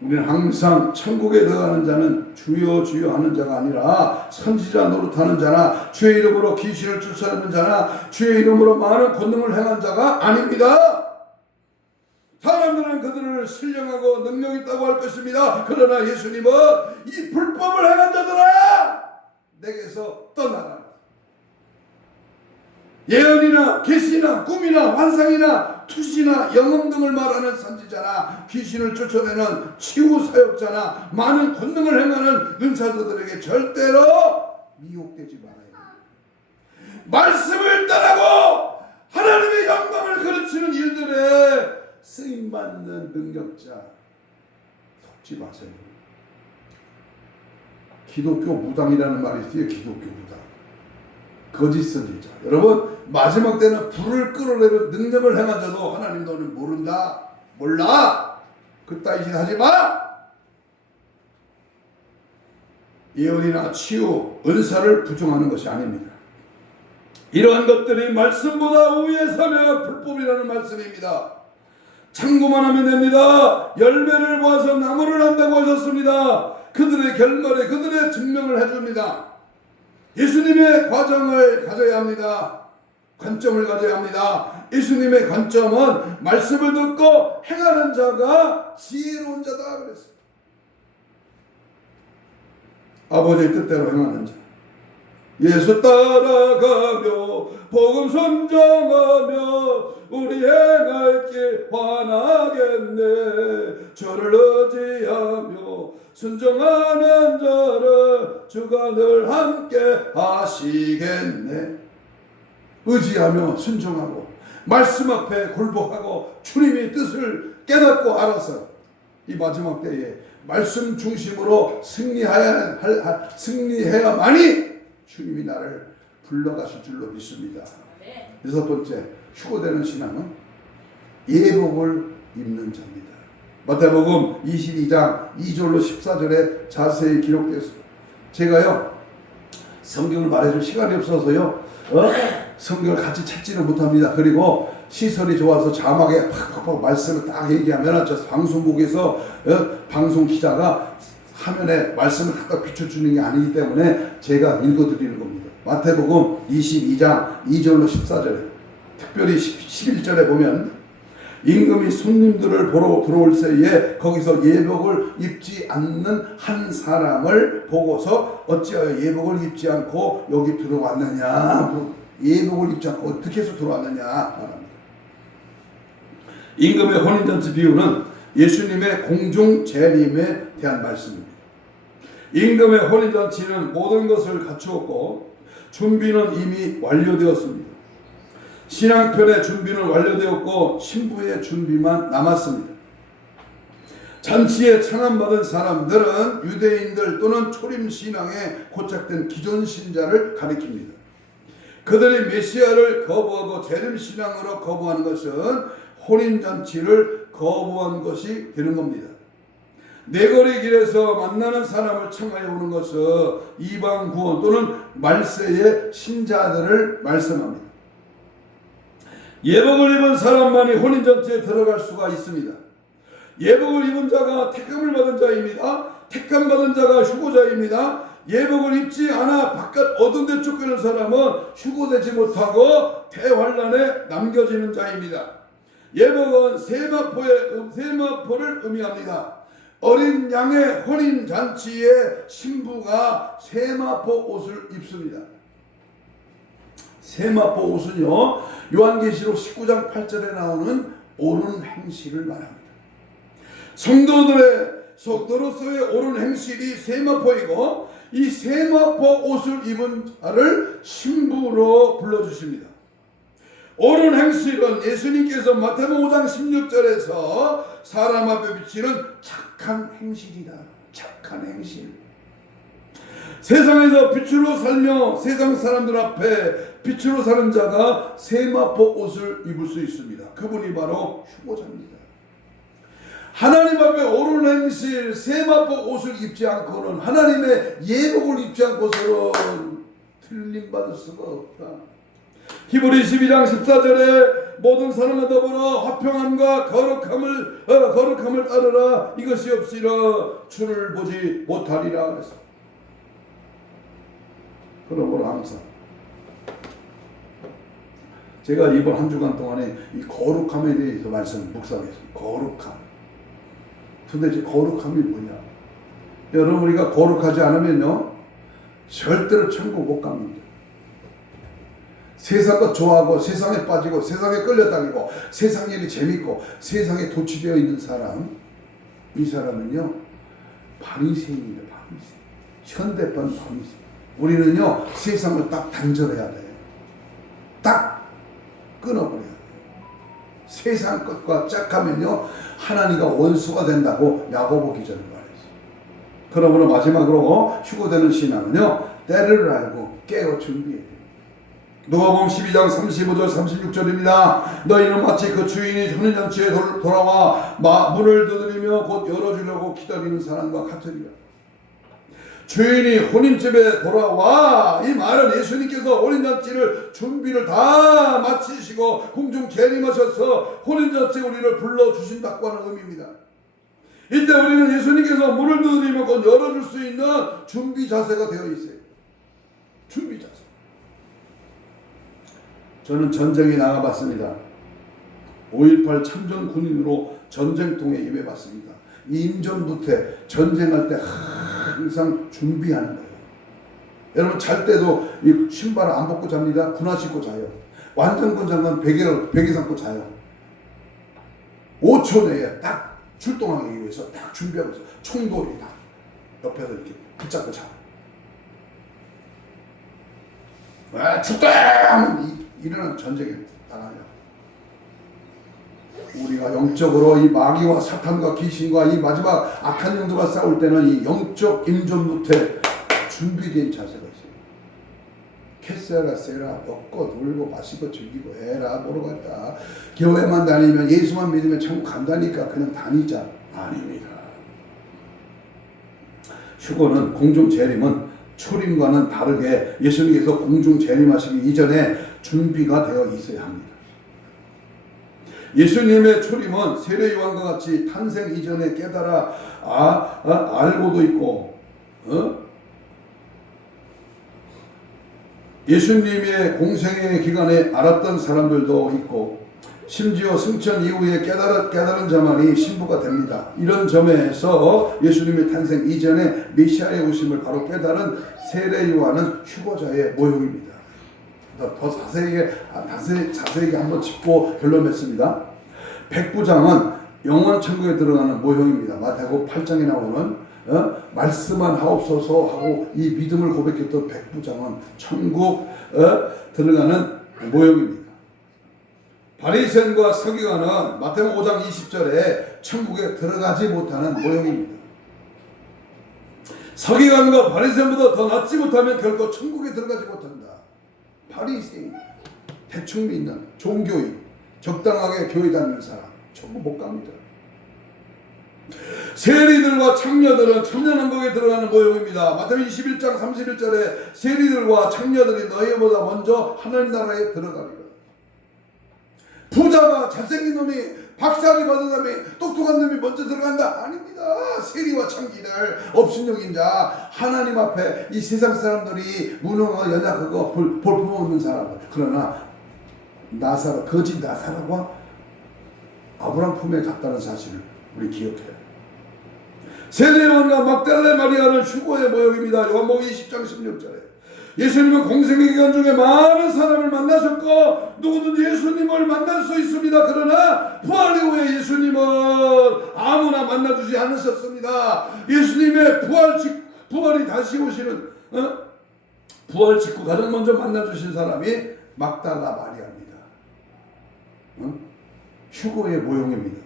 우리는 항상 천국에 들어가는 자는 주여 주여 하는 자가 아니라 선지자 노릇하는 자나 주의 이름으로 귀신을 쫓아내는 자나 주의 이름으로 많은 권능을 행한 자가 아닙니다. 사람들은 그들을 신령하고 능력 있다고 할 것입니다. 그러나 예수님은 이 불법을 행한 자들아 내게서 떠나라. 예언이나 계시나 꿈이나 환상이나 투시나 영음 등을 말하는 선지자나 귀신을 쫓아내는 치유 사역자나 많은 권능을 행하는 은사자들에게 절대로 미혹되지 말아야 합니다. 말씀을 따르고 하나님의 영광을 그르치는 일들에 쓰임받는 능력자 속지 마세요. 기독교 무당이라는 말이 있어요. 기독교 무당. 거짓 선지자. 여러분 마지막 때는 불을 끌어내는 능력을 행한 자도 하나님 너는 모른다. 몰라. 그따위 짓 하지 마. 예언이나 치유, 은사를 부정하는 것이 아닙니다. 이러한 것들이 말씀보다 우위에 서면 불법이라는 말씀입니다. 참고만 하면 됩니다. 열매를 보아서 나무를 안다고 하셨습니다. 그들의 결말에 그들의 증명을 해줍니다. 예수님의 과정을 가져야 합니다. 관점을 가져야 합니다. 예수님의 관점은 말씀을 듣고 행하는 자가 지혜로운 자다 그랬습니다. 아버지의 뜻대로 행하는 자. 예수 따라가며 복음 선정하며 우리 행할 길 환하겠네. 저를 의지하며 순종하는 자를 주가 늘 함께 하시겠네. 의지하며 순종하고 말씀 앞에 굴복하고 주님의 뜻을 깨닫고 알아서 이 마지막 때에 말씀 중심으로 승리해야만이 주님이 나를 불러가실 줄로 믿습니다. 여섯 번째, 휴거되는 신앙은 예복을 입는 자입니다. 마태복음 22장 2절로 14절에 자세히 기록되었습니다. 제가요 성경을 말해줄 시간이 없어서요 성경을 같이 찾지는 못합니다. 그리고 시설이 좋아서 자막에 팍팍팍 말씀을 딱 얘기하면 저 방송국에서 방송 기자가 화면에 말씀을 갖다 비춰주는 게 아니기 때문에 제가 읽어드리는 겁니다. 마태복음 22장 2절로 14절에 특별히 11절에 보면 임금이 손님들을 보러 들어올 새에 거기서 예복을 입지 않는 한 사람을 보고서 어찌하여 예복을 입지 않고 여기 들어왔느냐, 예복을 입지 않고 어떻게 해서 들어왔느냐 말합니다. 임금의 혼인잔치 비유는 예수님의 공중 재림에 대한 말씀입니다. 임금의 혼인잔치는 모든 것을 갖추었고 준비는 이미 완료되었습니다. 신앙편의 준비는 완료되었고 신부의 준비만 남았습니다. 잔치에 청함받은 사람들은 유대인들 또는 초림신앙에 고착된 기존 신자를 가리킵니다. 그들이 메시아를 거부하고 재림신앙으로 거부하는 것은 혼인잔치를 거부한 것이 되는 겁니다. 내거리 길에서 만나는 사람을 청하여 오는 것은 이방 구원 또는 말세의 신자들을 말씀합니다. 예복을 입은 사람만이 혼인잔치에 들어갈 수가 있습니다. 예복을 입은 자가 택함을 받은 자입니다. 택함 받은 자가 휴거자입니다. 예복을 입지 않아 바깥 어두운 데 쫓기는 사람은 휴거되지 못하고 대환란에 남겨지는 자입니다. 예복은 세마포를 의미합니다. 어린 양의 혼인잔치에 신부가 세마포 옷을 입습니다. 세마포 옷은요 요한계시록 19장 8절에 나오는 옳은 행실을 말합니다. 성도로서의 옳은 행실이 세마포이고 이 세마포 옷을 입은 자를 신부로 불러주십니다. 옳은 행실은 예수님께서 마태복음 5장 16절에서 사람 앞에 비치는 착한 행실이다. 착한 행실. 세상에서 빛으로 살며 세상 사람들 앞에 빛으로 사는 자가 세마포 옷을 입을 수 있습니다. 그분이 바로 휴거자입니다. 하나님 앞에 옳은 행실 세마포 옷을 입지 않고는 하나님의 예복을 입지 않고서는 틀림받을 수가 없다. 히브리 12장 14절에 모든 사람과 더불어 화평함과 거룩함을 따르라. 이것이 없이라 주를 보지 못하리라 그랬어. 그러므로 항상 제가 이번 한 주간 동안에 이 거룩함에 대해서 묵상했습니다. 거룩함. 도대체 거룩함이 뭐냐? 여러분, 우리가 거룩하지 않으면요 절대로 천국 못 갑니다. 세상 것 좋아하고 세상에 빠지고 세상에 끌려다니고 세상 일이 재밌고 세상에 도취되어 있는 사람, 이 사람은요 바리새인입니다. 바리새인. 현대판 바리새인. 우리는요 세상을 딱 단절해야 돼요. 딱 끊어버려야 돼요. 세상 것과 짝하면요 하나님과 원수가 된다고 야고보 기자는 말했어요. 그러므로 마지막으로 휴거되는 신앙은요 때를 알고 깨어 준비해야 돼요. 누가복음 12장 35절 36절입니다. 너희는 마치 그 주인이 혼인잔치에 돌아와 문을 두드리며 곧 열어주려고 기다리는 사람과 같으리라. 주인이 혼인집에 돌아와, 이 말은 예수님께서 혼인잔치를 준비를 다 마치시고 공중 재림하셔서 혼인잔치에 우리를 불러주신다고 하는 의미입니다. 이때 우리는 예수님께서 문을 두드리며 곧 열어줄 수 있는 준비 자세가 되어 있어요. 준비 자세. 저는 전쟁에 나가봤습니다. 5.18 참전 군인으로 전쟁통에 임해봤습니다. 이 임전부태 전쟁할 때 항상 준비하는 거예요. 여러분 잘 때도 이 신발을 안 벗고 잡니다. 군화 신고 자요. 완전군 장관 베개 삼고 자요. 5초 내에 딱 출동하기 위해서 딱 준비하고 있어요. 총돌이 다 옆에서 이렇게 붙잡고 자요. 죽다 하면 일어난 전쟁에 나가요. 우리가 영적으로 이 마귀와 사탄과 귀신과 이 마지막 악한 영들과 싸울 때는 이 영적 임전부터 준비된 자세가 있어요. 캐세라 세라 먹고 놀고 마시고 즐기고 에라 보러 갔다. 교회만 다니면 예수만 믿으면 천국 간다니까 그냥 다니자. 아닙니다. 휴거는 공중 재림은 초림과는 다르게 예수님께서 공중 재림하시기 이전에 준비가 되어 있어야 합니다. 예수님의 초림은 세례 요한과 같이 탄생 이전에 깨달아 알고도 있고 예수님의 공생의 기간에 알았던 사람들도 있고 심지어 승천 이후에 깨달은 자만이 신부가 됩니다. 이런 점에서 예수님의 탄생 이전에 메시아의 오심을 바로 깨달은 세례 요한은 휴거자의 모형입니다. 더 자세하게 한번 짚고 결론 맺습니다. 백부장은 영원 천국에 들어가는 모형입니다. 마태복음 8장에 나오는 말씀만 하옵소서 하고 이 믿음을 고백했던 백부장은 천국 들어가는 모형입니다. 바리새인과 서기관은 마태복음 5장 20절에 천국에 들어가지 못하는 모형입니다. 서기관과 바리새인보다 더 낫지 못하면 결코 천국에 들어가지 못한다. 바리새인, 대충 믿는 종교인, 적당하게 교회 다니는 사람 천국 못 갑니다. 세리들과 창녀들은 천년왕국에 들어가는 모형입니다. 마태복음 21장 31절에 세리들과 창녀들이 너희보다 먼저 하나님 나라에 들어가리라. 부자가 잘생긴 놈이 박사학위 받은 놈이 똑똑한 놈이 먼저 들어간다? 아닙니다. 세리와 창기들 업신여긴 자 하나님 앞에 이 세상 사람들이 무능하고 연약하고 볼품없는 사람들. 그러나 거짓 나사로가 아브라함 품에 갔다는 사실을 우리 기억해요. 세례 요한과 막달라 마리아는 휴거의 모형입니다. 요한복음 20장 16절에 예수님은 공생의 기간 중에 많은 사람을 만나셨고 누구든지 예수님을 만날 수 있습니다. 그러나 부활 이후에 예수님은 아무나 만나주지 않으셨습니다. 예수님의 부활이 다시 오시는 부활 직후 가장 먼저 만나주신 사람이 막달라 마리아입니다. 휴거의 모형입니다.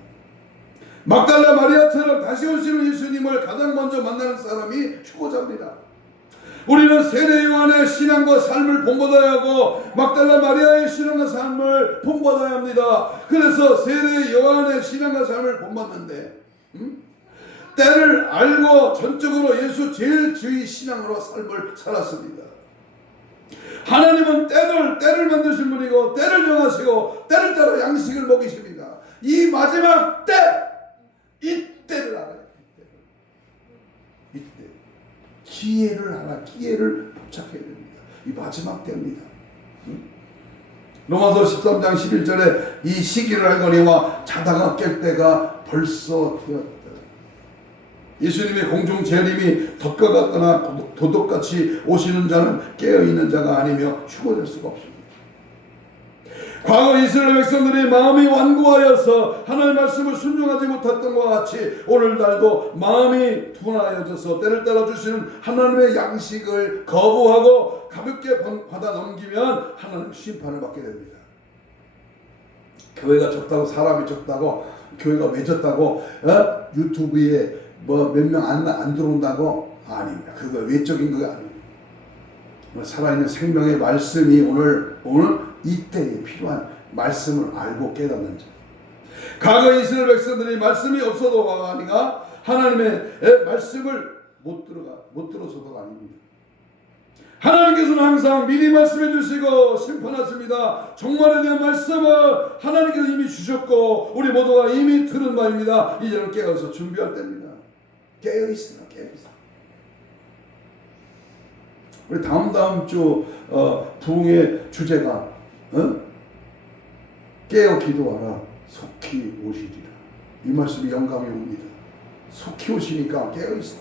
막달라 마리아처럼 다시 오시는 예수님을 가장 먼저 만나는 사람이 휴거자입니다. 우리는 세례 요한의 신앙과 삶을 본받아야 하고 막달라 마리아의 신앙과 삶을 본받아야 합니다. 그래서 세례 요한의 신앙과 삶을 본받는데 때를 알고 전적으로 예수 제일주의 신앙으로 삶을 살았습니다. 하나님은 하나님은 때를 만드신 분이고 때를 정하시고 때를 따라 양식을 먹이십니다. 이 마지막 때, 이때를 알아요. 이때 기회를 알아, 기회를 포착해야 됩니다. 이 마지막 때입니다. 로마서 13장 11절에 이 시기를 알거니와 자다가 깰 때가 벌써 되었다. 예수님의 공중 재림이 덫과 같거나 도둑같이 오시는 자는 깨어있는 자가 아니며 휴거될 수가 없습니다. 과거 이스라엘 백성들이 마음이 완고하여서 하나님의 말씀을 순종하지 못했던 것과 같이 오늘날도 마음이 둔하여져서 때를 따라 주시는 하나님의 양식을 거부하고 가볍게 받아 넘기면 하나님 심판을 받게 됩니다. 교회가 적다고, 사람이 적다고, 교회가 왜 적다고, 유튜브에 뭐 몇 명 안 들어온다고? 아닙니다. 그거 외적인 거 아닙니다. 살아있는 생명의 말씀이 오늘 이때에 필요한 말씀을 알고 깨닫는 자. 과거 이스라엘 백성들이 말씀이 없어도가 아니라 하나님의 말씀을 못 들어서도가 아닙니다. 하나님께서는 항상 미리 말씀해 주시고 심판하십니다. 종말에 대한 말씀을 하나님께서 이미 주셨고 우리 모두가 이미 들은 바입니다. 이제는 깨어서 준비할 때입니다. 깨어있으라. 우리 다음 주 부흥의 주제가 깨어 기도하라 속히 오시리라. 이 말씀이 영감이 옵니다. 속히 오시니까 깨어있으라.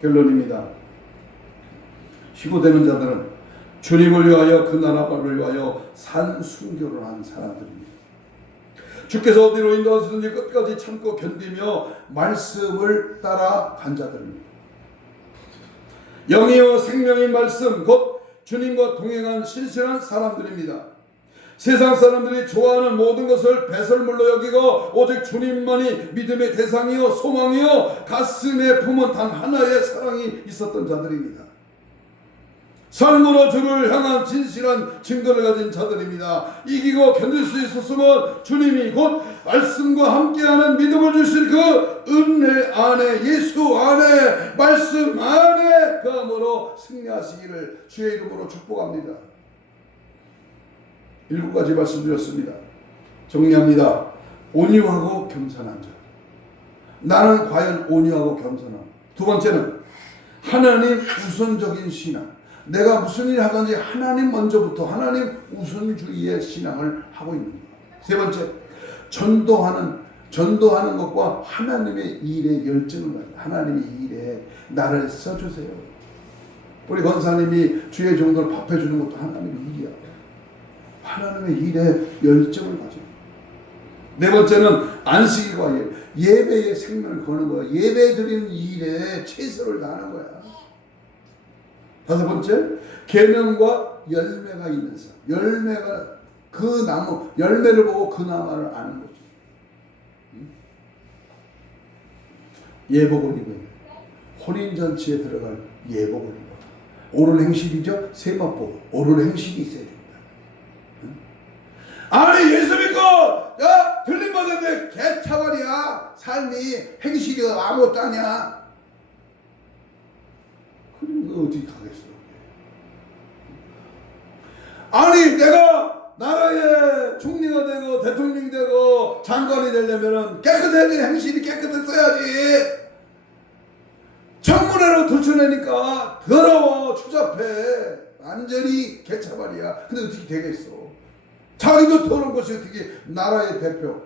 결론입니다. 휴거되는 자들은 주님을 위하여 그 나라를 위하여 산 순교를 한 사람들입니다. 주께서 어디로 인도하시든지 끝까지 참고 견디며 말씀을 따라 간 자들입니다. 영이요 생명인 말씀 곧 주님과 동행한 신실한 사람들입니다. 세상 사람들이 좋아하는 모든 것을 배설물로 여기고 오직 주님만이 믿음의 대상이요 소망이요 가슴에 품은 단 하나의 사랑이 있었던 자들입니다. 삶으로 주를 향한 진실한 증거를 가진 자들입니다. 이기고 견딜 수 있었으면 주님이 곧 말씀과 함께하는 믿음을 주실 그 은혜 안에, 예수 안에, 말씀 안에 그함으로 승리하시기를 주의 이름으로 축복합니다. 7가지 말씀드렸습니다. 정리합니다. 온유하고 겸손한 자. 나는 과연 온유하고 겸손함. 두 번째는 하나님 우선적인 신앙. 내가 무슨 일을 하든지 하나님 먼저부터 하나님 우선주의의 신앙을 하고 있는 것. 세 번째, 전도하는 것과 하나님의 일에 열정을 가지고 하나님의 일에 나를 써주세요. 우리 권사님이 주의 정도를 밥 해주는 것도 하나님의 일이야. 하나님의 일에 열정을 가지고. 네 번째는 안식일과 예배의 생명을 거는 거야. 예배 드리는 일에 최선을 다하는 거야. 다섯 번째, 계명과 열매가 있는 사람. 열매가 그 나무, 열매를 보고 그 나무를 아는 거죠. 예복을 입어요. 혼인잔치에 들어갈 예복을 입어요. 옳은 행실이죠. 세마포 옳은 행실이 있어야 됩니다. 아니 예수 믿고 들림받았는데 개차반이야. 삶이 행실이 아무것도 아니야. 그럼 어디 가겠어? 아니 내가 나라의 총리가 되고 대통령이 되고 장관이 되려면 깨끗해진 행실이 깨끗했어야지. 청문회로 도출하니까 더러워 추잡해. 완전히 개차반이야. 근데 어떻게 되겠어? 자기도 더러운 것이 어떻게 나라의 대표,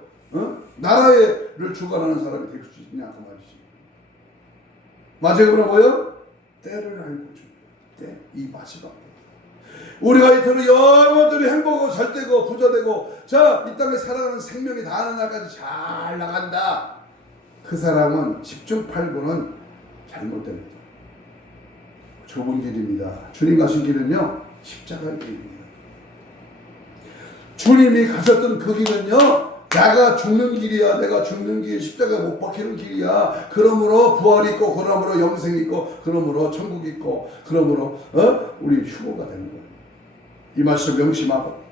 나라를 주관하는 사람이 될 수 있냐 그 말이지. 마지막으로 뭐요? 때를 알고 준비할 때, 이 마지막 때. 우리가 이토록 영원히 행복하고 잘 되고 부자 되고 자, 이 땅에 살아가는 생명이 다하는 날까지 잘 나간다. 그 사람은 10중 8구는 잘못됩니다. 좁은 길입니다. 주님 가신 길은요 십자가의 길입니다. 주님이 가셨던 그 길은요 내가 죽는 길이야. 내가 죽는 길, 십자가 못 박히는 길이야. 그러므로 부활이 있고 그러므로 영생이 있고 그러므로 천국이 있고 그러므로 우리 휴거가 되는 거예요. 이 말씀 명심하고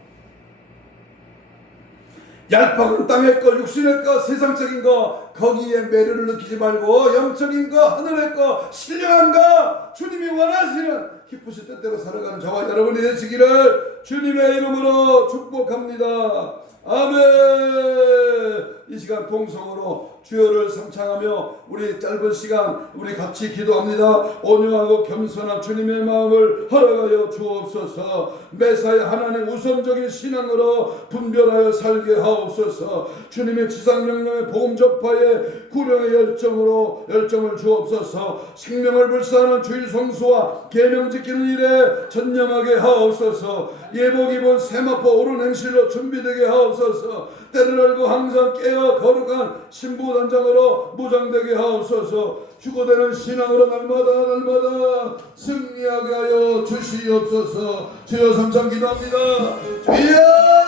얄팍은 땅의 것, 육신의 것, 세상적인 것 거기에 매료를 느끼지 말고 영적인 것, 하늘의 것, 신령한 것, 주님이 원하시는 기쁘신 뜻대로 살아가는 저와 여러분이 되시기를 주님의 이름으로 축복합니다. 아멘. 이 시간 동성으로 주여를 삼창하며 우리 짧은 시간 우리 같이 기도합니다. 온유하고 겸손한 주님의 마음을 허락하여 주옵소서. 매사에 하나님 우선적인 신앙으로 분별하여 살게 하옵소서. 주님의 지상명령의 복음 전파에 구령의 열정을 주옵소서. 생명을 불사하는 주일 성수와 계명 지키는 일에 전념하게 하옵소서. 예복 입은 세마포 옳은 행실로 준비되게 하옵소서. 때를 알고 항상 깨어 거룩한 신부단장으로 무장되게 하옵소서. 주고되는 신앙으로 날마다 승리하게 하여 주시옵소서. 주여 삼창 기도합니다. 주여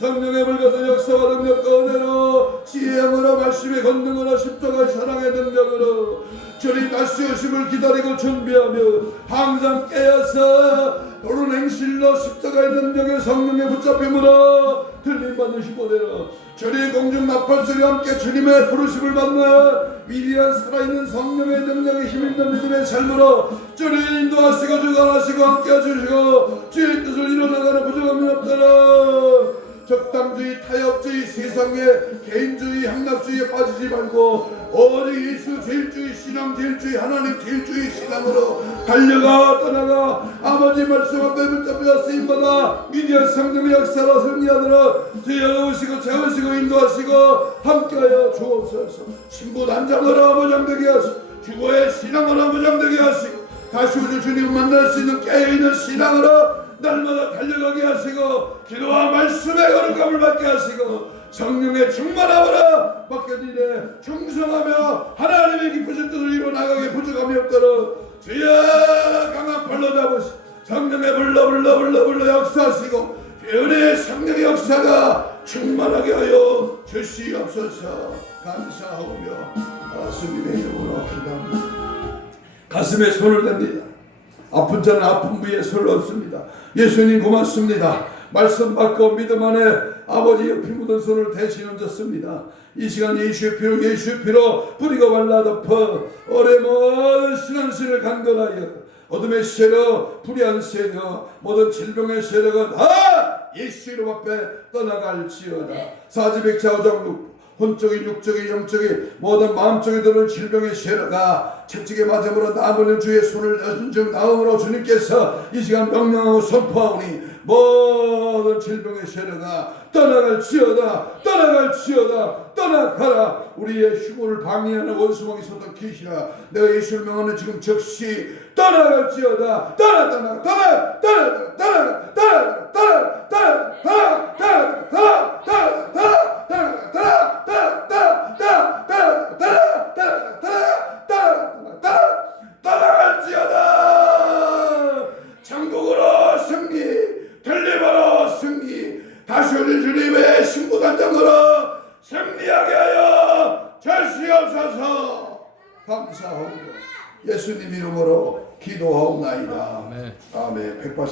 성령의 불 같은 역사와 능력과 은혜로 지혜의 은혜로 말씀의 권능으로 십자가의 사랑의 능력으로 주님 다시 오심을 기다리고 준비하며 항상 깨어서 옳은 행실로 십자가의 능력의 성령의 붙잡힘으로 들림받으시고 되어 주님 공중 나팔소리와 함께 주님의 부르심을 받는 위대한 살아있는 성령의 능력에 힘있는 믿음의 삶으로 주님 인도하시고 주관하시고 함께 해주시고 주의 뜻을 이뤄나가는 부족함이 없도록 적당주의, 타협주의, 세상의 개인주의, 향락주의에 빠지지 말고 오직 예수 제일주의, 신앙 제일주의, 하나님 제일주의 신앙으로 달려가 떠나가 아버지 말씀 앞에 붙잡혀 쓰임받아 위대한 성령의 역사로 승리하도록 주여 오시고 채우시고 인도하시고 함께하여 주옵소서. 신부 단장으로 무장되게 하시고 주고의 신앙으로 무장되게 하시고 다시 오실 주님 만날 수 있는 깨어있는 신앙으로 날마다 달려가게 하시고 기도와 말씀의 거룩함을 받게 하시고 성령의 충만함으로 맡겨진 일에 충성하며 하나님의 기쁘신 뜻을 이루어나가게 부족함이 없도록 주여 강한 발로 잡으시고 성령의 불러 역사하시고 은혜의 성령의 역사가 충만하게 하여 주시옵소서. 감사하오며 예수님의 이름으로 기도합니다. 가슴에 손을 댑니다. 아픈 자는 아픈 부위에 손을 얹습니다. 예수님 고맙습니다. 말씀 받고 믿음 안에 아버지의 피 묻은 손을 대신 얹었습니다. 이 시간 예수의 피로 뿌리고 발라 덮어 오래 모든 신앙신을 강건하여 어둠의 세력, 불의한 세력, 모든 질병의 세력은 다 예수 이름 앞에 떠나갈지어다. 사지백자오장육 혼적인 육적인 영적인 모든 마음속에 드는 질병의 세력아 채찍에 맞음으로 나무는 주의 손을 얹은 다음으로 주님께서 이 시간 명령하고 선포하오니 모든 질병의 세력아 떠나갈지어다 떠나가라. 우리의 휴고를 방해하는 원수막이 쏟아 귀신아 내가 예수를 명하는 지금 즉시 떠나갈지어다 떠나 떠나갈지어다. 천국으로 승리, 델리버로 승리, 다시 오실 주님의 신부단장으로 승리하게 하여 주시옵소서. 감사하오며 예수님 이름으로 기도하옵나이다. 아멘. 180